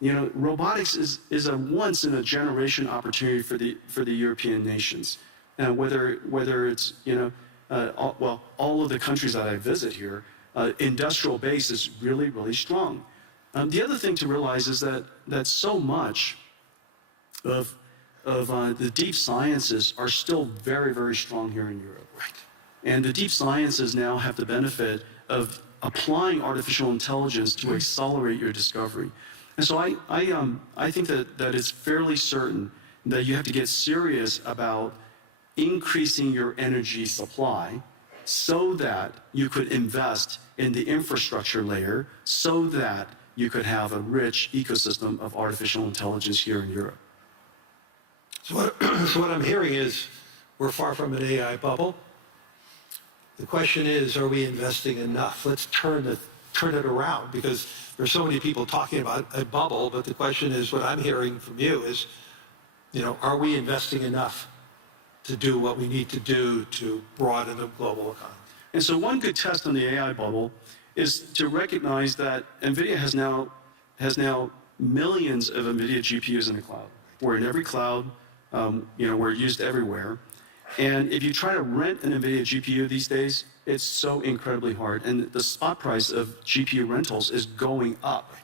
Robotics is a once-in-a-generation opportunity for the European nations. Whether it's all of the countries that I visit here, industrial base is really, really strong. The other thing to realize is that so much of the deep sciences are still very, very strong here in Europe. Right. And the deep sciences now have the benefit of applying artificial intelligence to accelerate your discovery. And so I think that it's fairly certain that you have to get serious about increasing your energy supply so that you could invest in the infrastructure layer so that you could have a rich ecosystem of artificial intelligence here in Europe. So what I'm hearing is we're far from an AI bubble. The question is, are we investing enough? Let's turn it around, because there's so many people talking about a bubble, but the question is, what I'm hearing from you is, are we investing enough to do what we need to do to broaden the global economy? And so one good test on the AI bubble is to recognize that NVIDIA has now millions of NVIDIA GPUs in the cloud. We're in every cloud, we're used everywhere. And if you try to rent an NVIDIA GPU these days, it's so incredibly hard. And the spot price of GPU rentals is going up.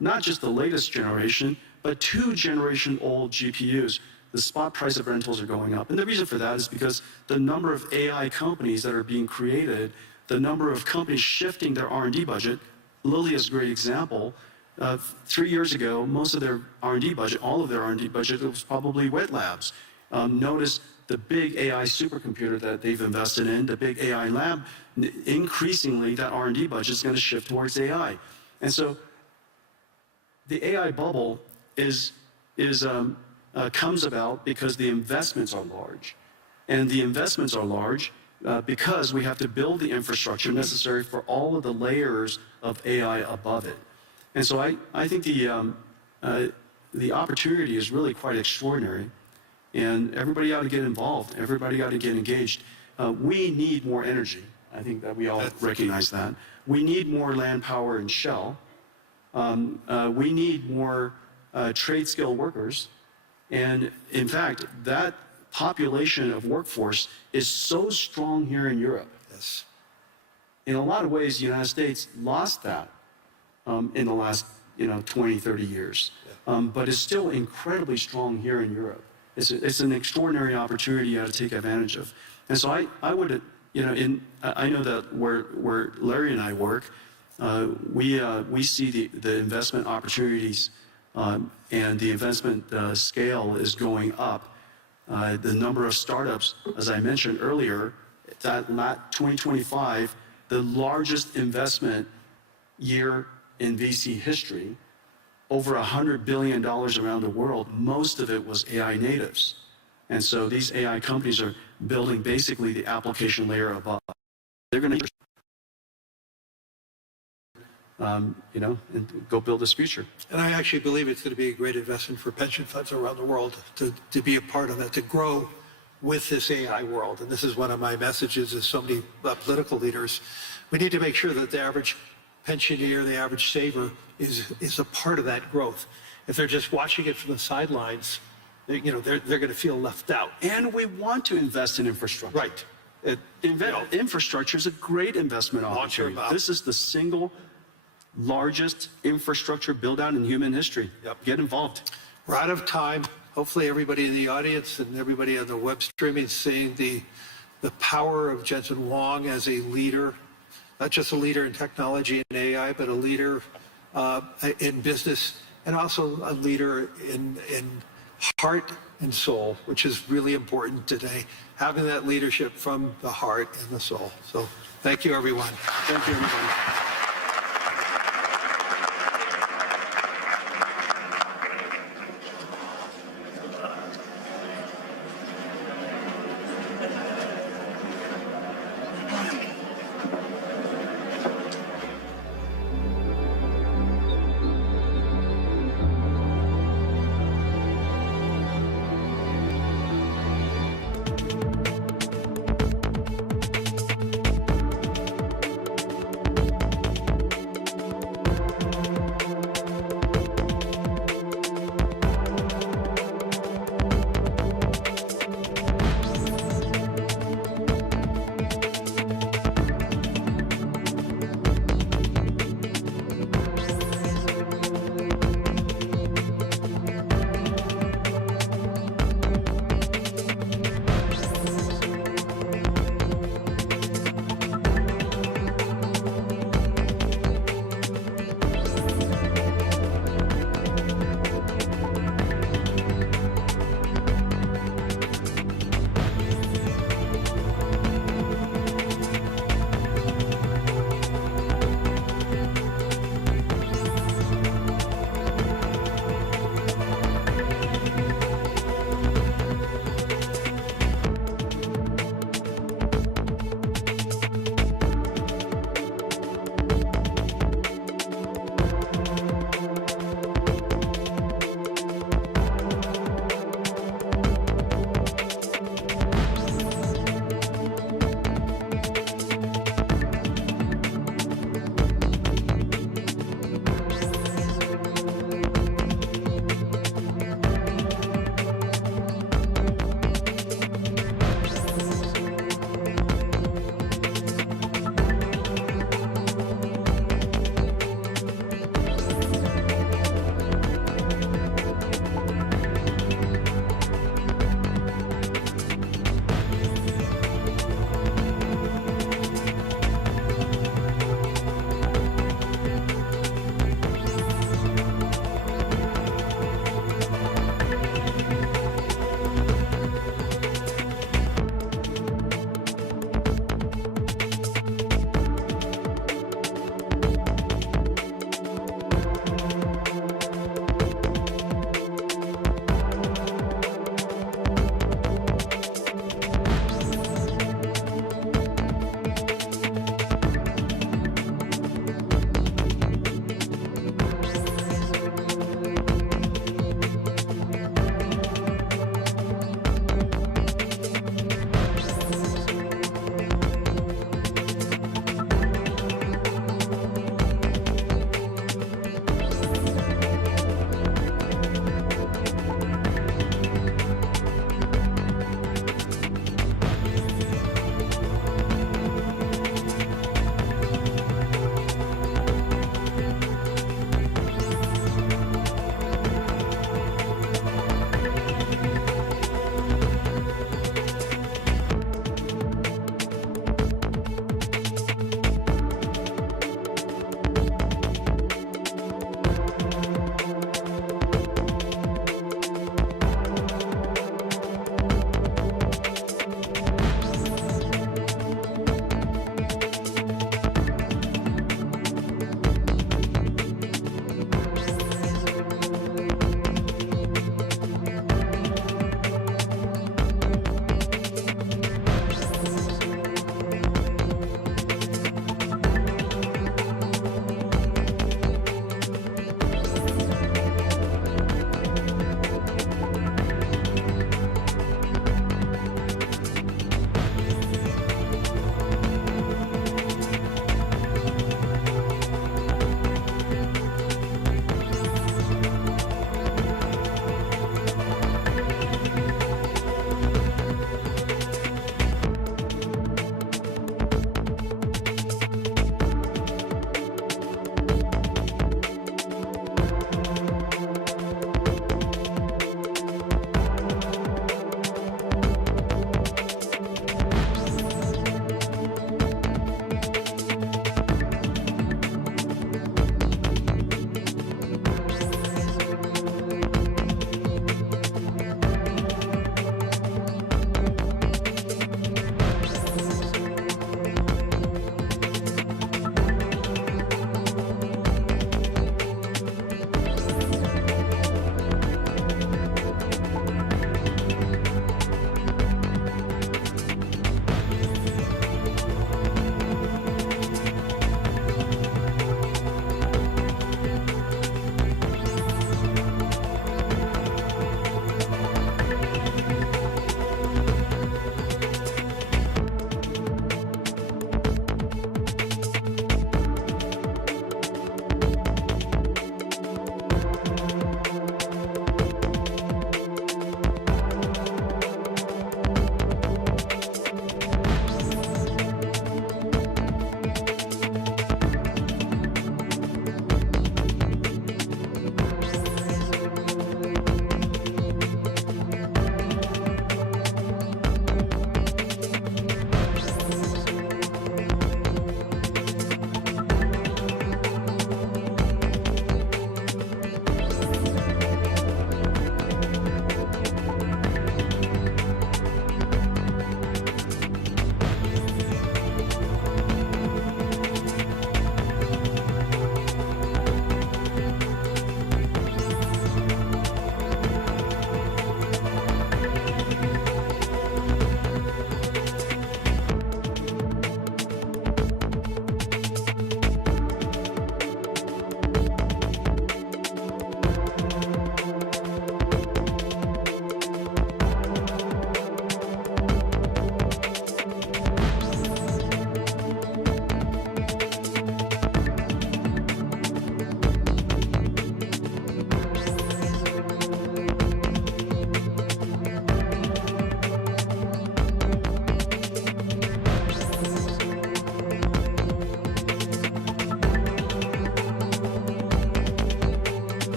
Not just the latest generation, but 2-generation-old GPUs. The spot price of rentals are going up. And the reason for that is because the number of AI companies that are being created, the number of companies shifting their R&D budget. Lilly is a great example. 3 years ago, most of their R&D budget, all of their R&D budget, was probably wet labs. Notice the big AI supercomputer that they've invested in, the big AI lab, increasingly that R&D budget is going to shift towards AI. And so the AI bubble comes about because the investments are large. And the investments are large because we have to build the infrastructure necessary for all of the layers of AI above it. And so I think the opportunity is really quite extraordinary. And everybody ought to get involved. Everybody ought to get engaged. we need more energy. I think that we all recognize that. We need more land power in Shell. We need more trade skill workers. And in fact, that population of workforce is so strong here in Europe. Yes. In a lot of ways, the United States lost that in the last 20, 30 years. But it's still incredibly strong here in Europe. It's an extraordinary opportunity you have to take advantage of. And so I would, I know that where Larry and I work, we see the investment opportunities and the investment scale is going up. The number of startups, as I mentioned earlier, that 2025, the largest investment year in VC history, over $100 billion around the world. Most of it was AI natives. And so these AI companies are building basically the application layer above. They're going to and go build this future. And I actually believe it's going to be a great investment for pension funds around the world to be a part of that, to grow with this AI world. And this is one of my messages as so many political leaders. We need to make sure that the average pensioner, the average saver, is a part of that growth. If they're just watching it from the sidelines, they're going to feel left out. And we want to invest in infrastructure. Right. Infrastructure is a great investment opportunity. This is the single largest infrastructure build-out in human history. Yep. Get involved. We're out of time. Hopefully everybody in the audience and everybody on the web streaming is seeing the power of Jensen Huang as a leader, not just a leader in technology and AI, but a leader in business and also a leader in heart and soul, which is really important today, having that leadership from the heart and the soul. So thank you, everyone. Thank you, everybody.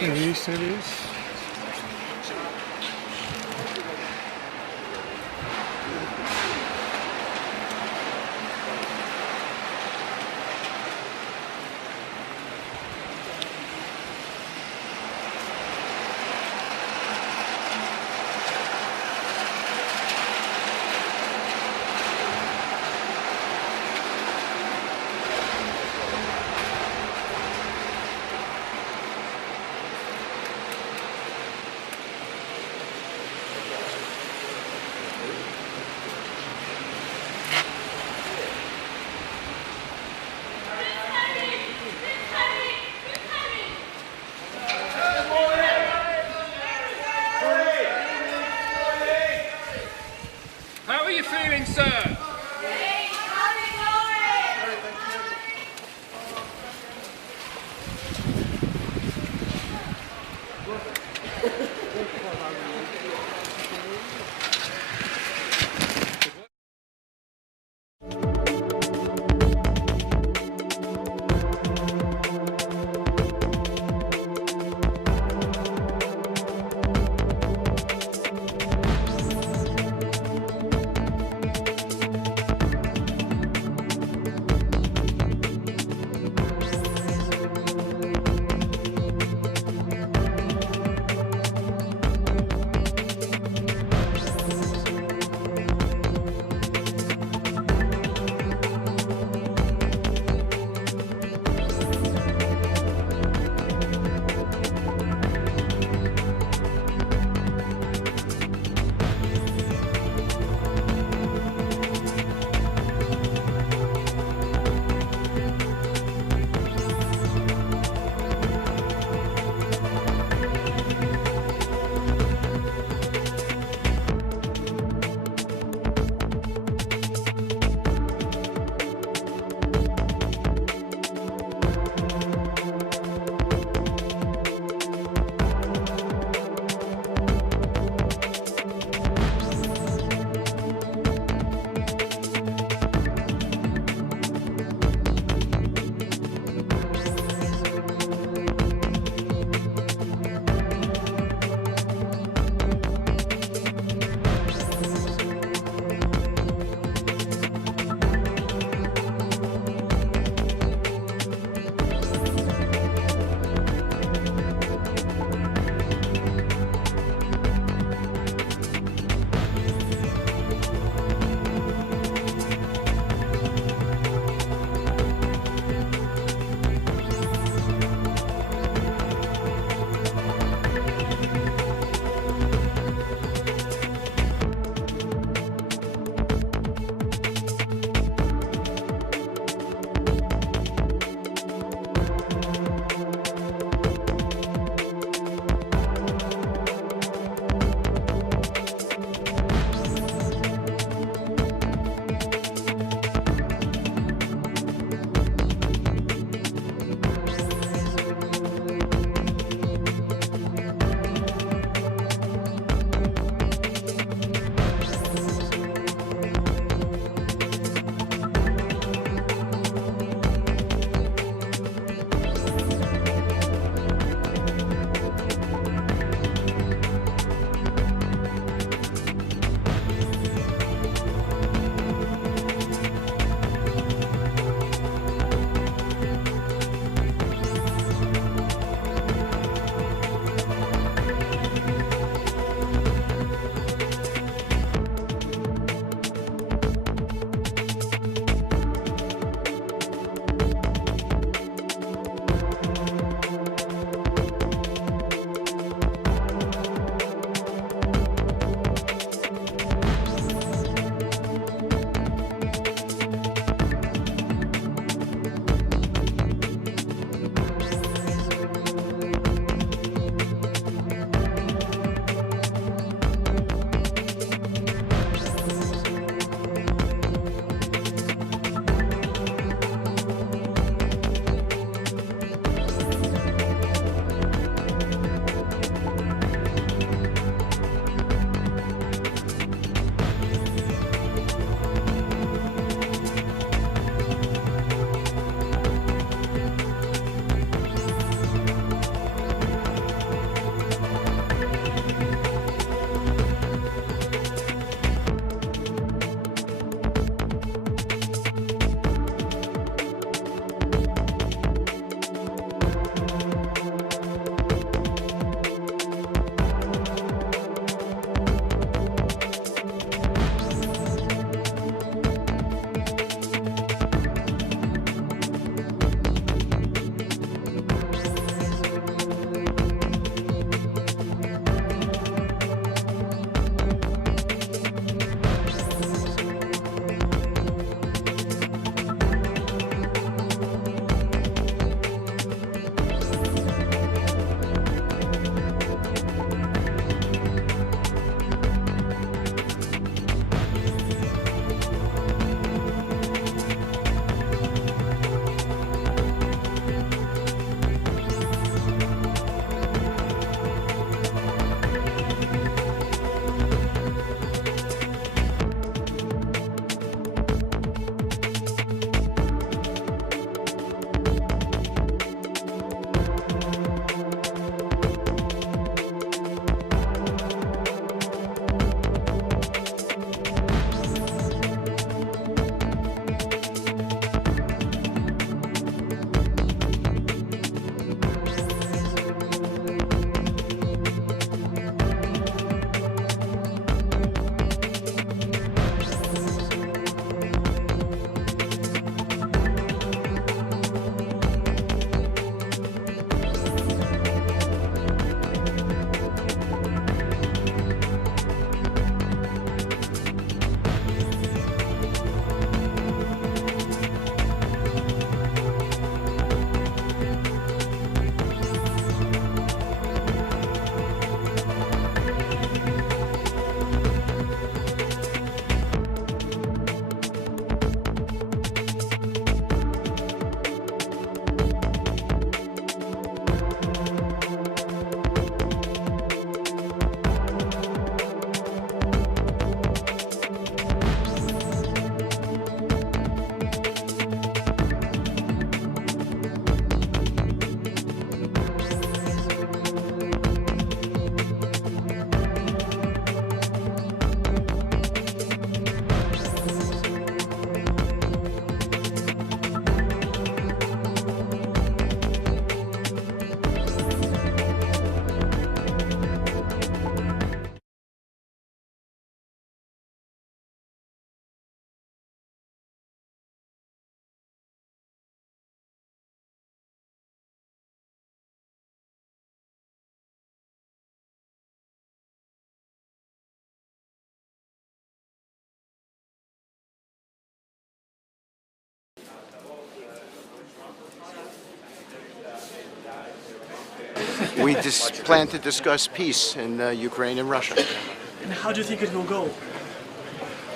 There is, there is. We plan to discuss peace in Ukraine and Russia. And how do you think it will go?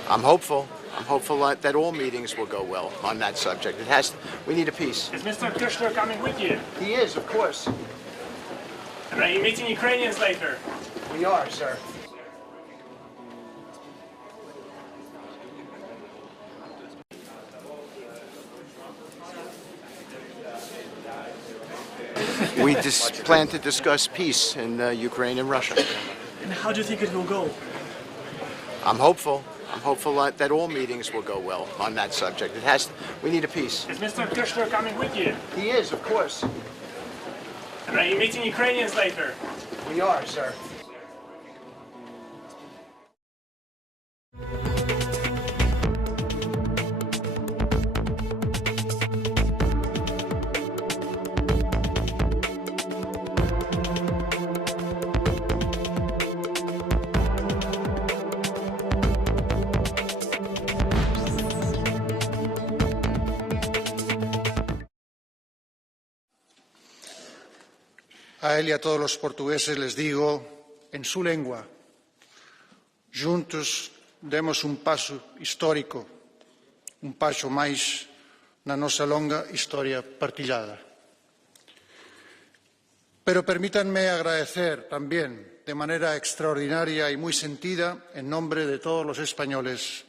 I'm hopeful. I'm hopeful that all meetings will go well on that subject. We need a peace. Is Mr. Kushner coming with you? He is, of course. And are you meeting Ukrainians later? We are, sir. We plan to discuss peace in Ukraine and Russia. And how do you think it will go? I'm hopeful. I'm hopeful that all meetings will go well on that subject. We need a peace. Is Mr. Kushner coming with you? He is, of course. And are you meeting Ukrainians later? We are, sir. A él y a todos los portugueses les digo, en su lengua, juntos demos un paso histórico, un paso máis na nosa longa historia partillada. Pero permítanme agradecer también, de manera extraordinaria y muy sentida, en nombre de todos los españoles,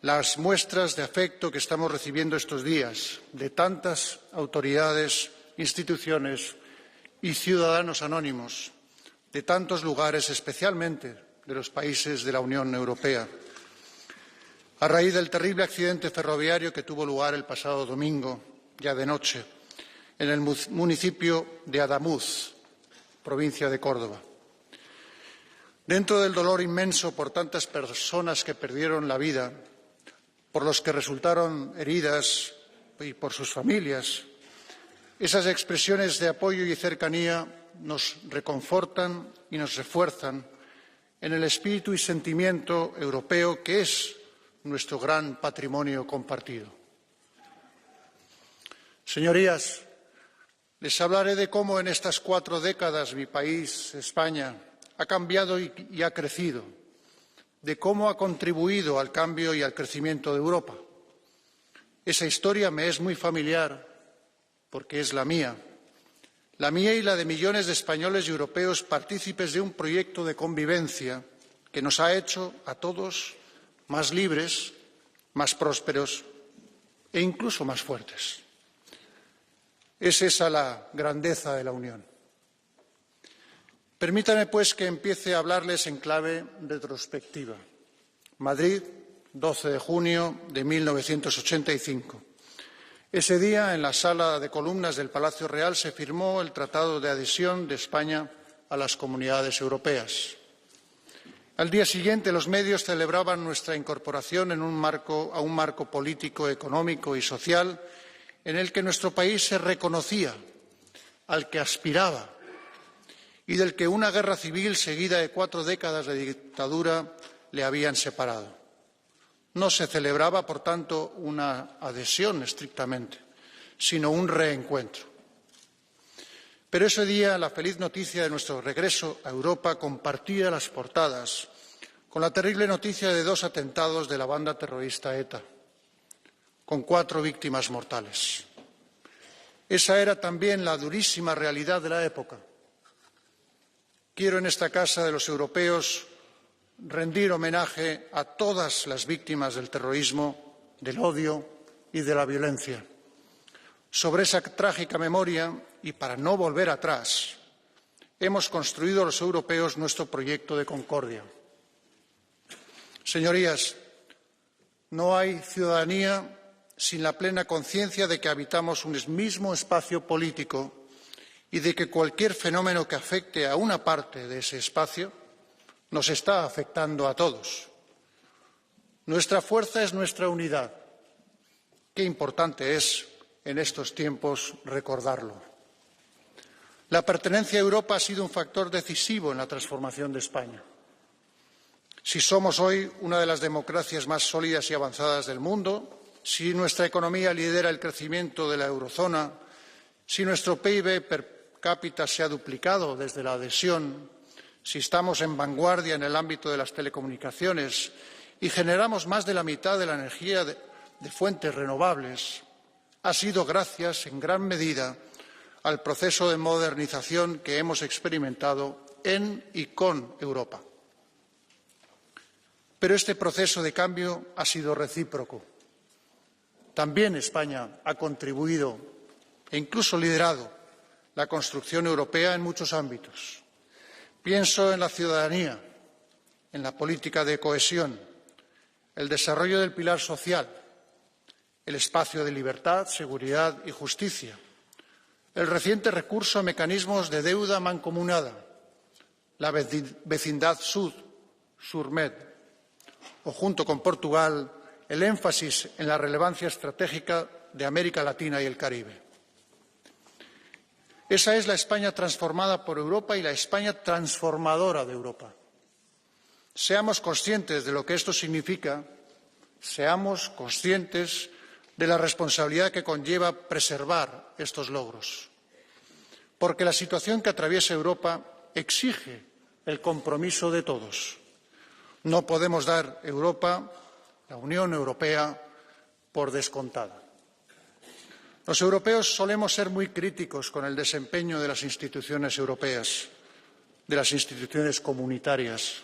las muestras de afecto que estamos recibiendo estos días de tantas autoridades, instituciones y ciudadanos anónimos de tantos lugares, especialmente de los países de la Unión Europea, a raíz del terrible accidente ferroviario que tuvo lugar el pasado domingo, ya de noche, en el municipio de Adamuz, provincia de Córdoba. Dentro del dolor inmenso por tantas personas que perdieron la vida, por los que resultaron heridas y por sus familias, esas expresiones de apoyo y cercanía nos reconfortan y nos refuerzan en el espíritu y sentimiento europeo que es nuestro gran patrimonio compartido. Señorías, les hablaré de cómo en estas 4 décadas mi país, España, ha cambiado y ha crecido, de cómo ha contribuido al cambio y al crecimiento de Europa. Esa historia me es muy familiar porque es la mía y la de millones de españoles y europeos partícipes de un proyecto de convivencia que nos ha hecho a todos más libres, más prósperos e incluso más fuertes. Es esa la grandeza de la Unión. Permítanme, pues, que empiece a hablarles en clave retrospectiva. Madrid, 12 de junio de 1985. Ese día, en la sala de columnas del Palacio Real, se firmó el Tratado de Adhesión de España a las Comunidades Europeas. Al día siguiente, los medios celebraban nuestra incorporación a un marco político, económico y social en el que nuestro país se reconocía, al que aspiraba y del que una guerra civil seguida de 4 décadas de dictadura le habían separado. No se celebraba, por tanto, una adhesión estrictamente, sino un reencuentro. Pero ese día la feliz noticia de nuestro regreso a Europa compartía las portadas con la terrible noticia de 2 atentados de la banda terrorista ETA, con 4 víctimas mortales. Esa era también la durísima realidad de la época. Quiero en esta Casa de los Europeos rendir homenaje a todas las víctimas del terrorismo, del odio y de la violencia. Sobre esa trágica memoria, y para no volver atrás, hemos construido los europeos nuestro proyecto de concordia. Señorías, no hay ciudadanía sin la plena conciencia de que habitamos un mismo espacio político y de que cualquier fenómeno que afecte a una parte de ese espacio nos está afectando a todos. Nuestra fuerza es nuestra unidad. Qué importante es en estos tiempos recordarlo. La pertenencia a Europa ha sido un factor decisivo en la transformación de España. Si somos hoy una de las democracias más sólidas y avanzadas del mundo, si nuestra economía lidera el crecimiento de la eurozona, si nuestro PIB per cápita se ha duplicado desde la adhesión, si estamos en vanguardia en el ámbito de las telecomunicaciones y generamos más de la mitad de la energía de fuentes renovables, ha sido gracias, en gran medida, al proceso de modernización que hemos experimentado en y con Europa. Pero este proceso de cambio ha sido recíproco. También España ha contribuido e incluso liderado la construcción europea en muchos ámbitos. Pienso en la ciudadanía, en la política de cohesión, el desarrollo del pilar social, el espacio de libertad, seguridad y justicia, el reciente recurso a mecanismos de deuda mancomunada, la vecindad Sur-Med, o junto con Portugal, el énfasis en la relevancia estratégica de América Latina y el Caribe. Esa es la España transformada por Europa y la España transformadora de Europa. Seamos conscientes de lo que esto significa, seamos conscientes de la responsabilidad que conlleva preservar estos logros. Porque la situación que atraviesa Europa exige el compromiso de todos. No podemos dar Europa, la Unión Europea, por descontada. Los europeos solemos ser muy críticos con el desempeño de las instituciones europeas, de las instituciones comunitarias.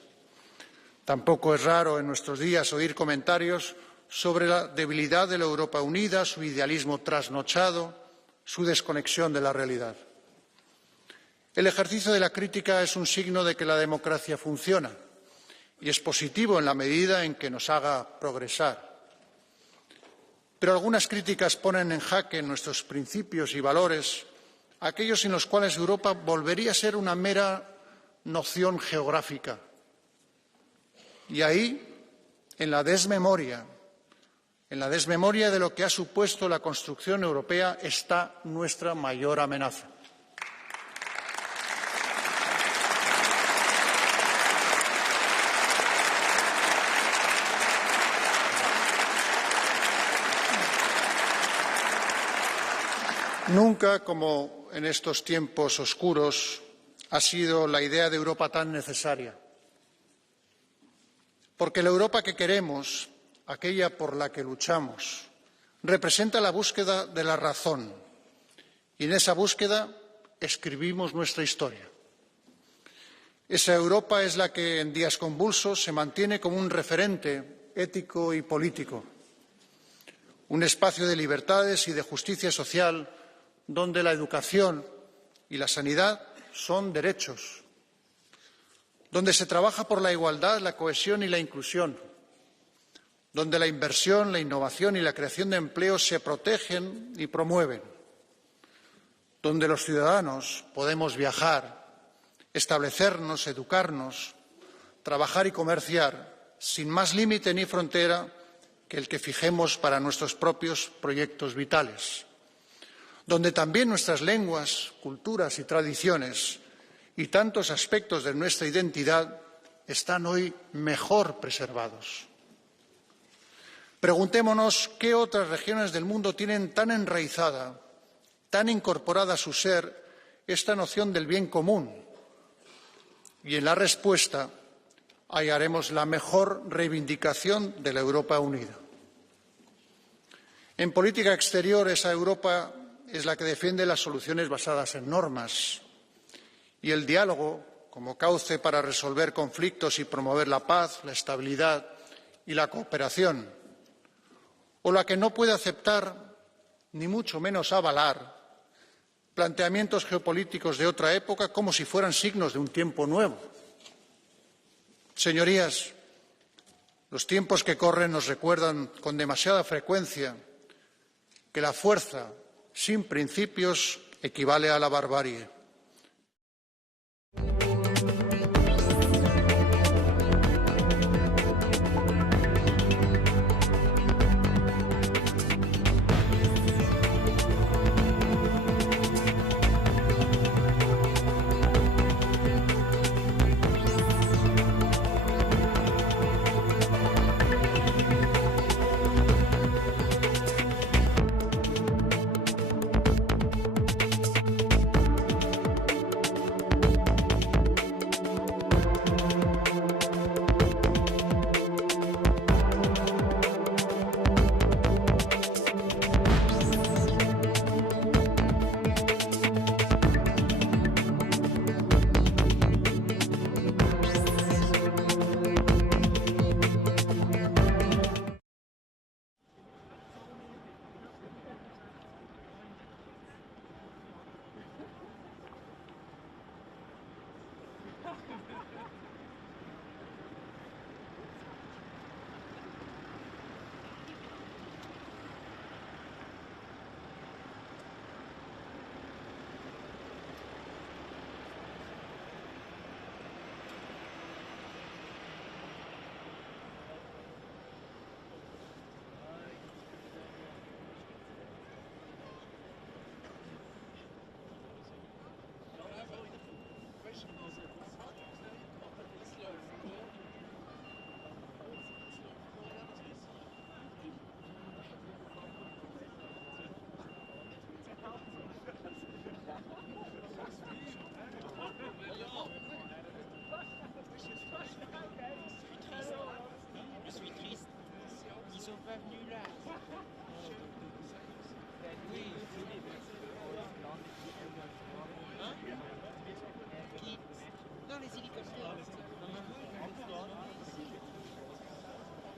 Tampoco es raro en nuestros días oír comentarios sobre la debilidad de la Europa unida, su idealismo trasnochado, su desconexión de la realidad. El ejercicio de la crítica es un signo de que la democracia funciona y es positivo en la medida en que nos haga progresar. Pero algunas críticas ponen en jaque nuestros principios y valores, aquellos en los cuales Europa volvería a ser una mera noción geográfica. Y ahí, en la desmemoria de lo que ha supuesto la construcción europea, está nuestra mayor amenaza. Nunca, como en estos tiempos oscuros, ha sido la idea de Europa tan necesaria. Porque la Europa que queremos, aquella por la que luchamos, representa la búsqueda de la razón. Y en esa búsqueda escribimos nuestra historia. Esa Europa es la que en días convulsos se mantiene como un referente ético y político. Un espacio de libertades y de justicia social donde la educación y la sanidad son derechos, donde se trabaja por la igualdad, la cohesión y la inclusión, donde la inversión, la innovación y la creación de empleo se protegen y promueven, donde los ciudadanos podemos viajar, establecernos, educarnos, trabajar y comerciar sin más límite ni frontera que el que fijemos para nuestros propios proyectos vitales, donde también nuestras lenguas, culturas y tradiciones y tantos aspectos de nuestra identidad están hoy mejor preservados. Preguntémonos qué otras regiones del mundo tienen tan enraizada, tan incorporada a su ser, esta noción del bien común. Y en la respuesta hallaremos la mejor reivindicación de la Europa unida. En política exterior, esa Europa es la que defiende las soluciones basadas en normas y el diálogo como cauce para resolver conflictos y promover la paz, la estabilidad y la cooperación, o la que no puede aceptar, ni mucho menos avalar, planteamientos geopolíticos de otra época como si fueran signos de un tiempo nuevo. Señorías, los tiempos que corren nos recuerdan con demasiada frecuencia que la fuerza sin principios equivale a la barbarie. les hélicoptères.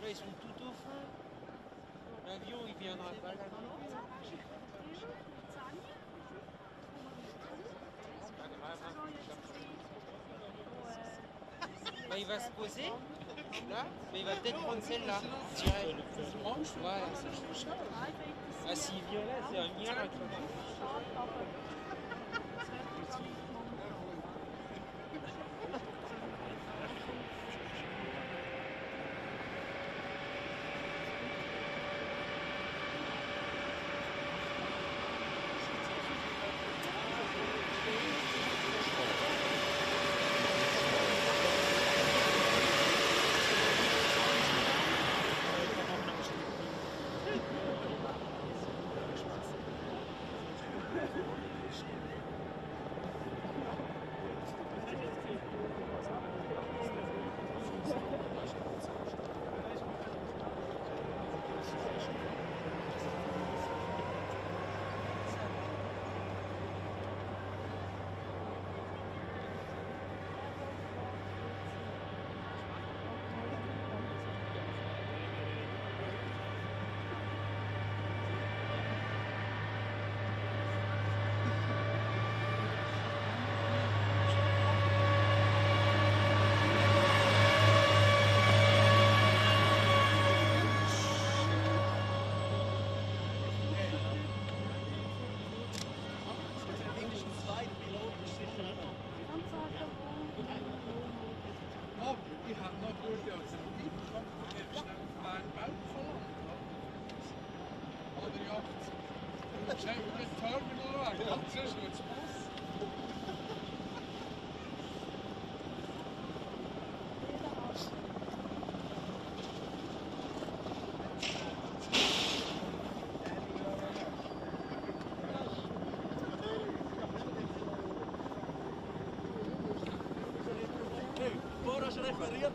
Là, ils sont tout au fond. L'avion, il viendra pas là. C'est pas grave. Bah, il va se poser là, mais il va peut-être prendre celle-là. Direct. Voilà. Ah, s'il vient là, c'est un miracle. Die haben noch durchaus einen Baum verloren. Oder ja, schau dir das Terminal an, ganz so ist es Bus. Referiert,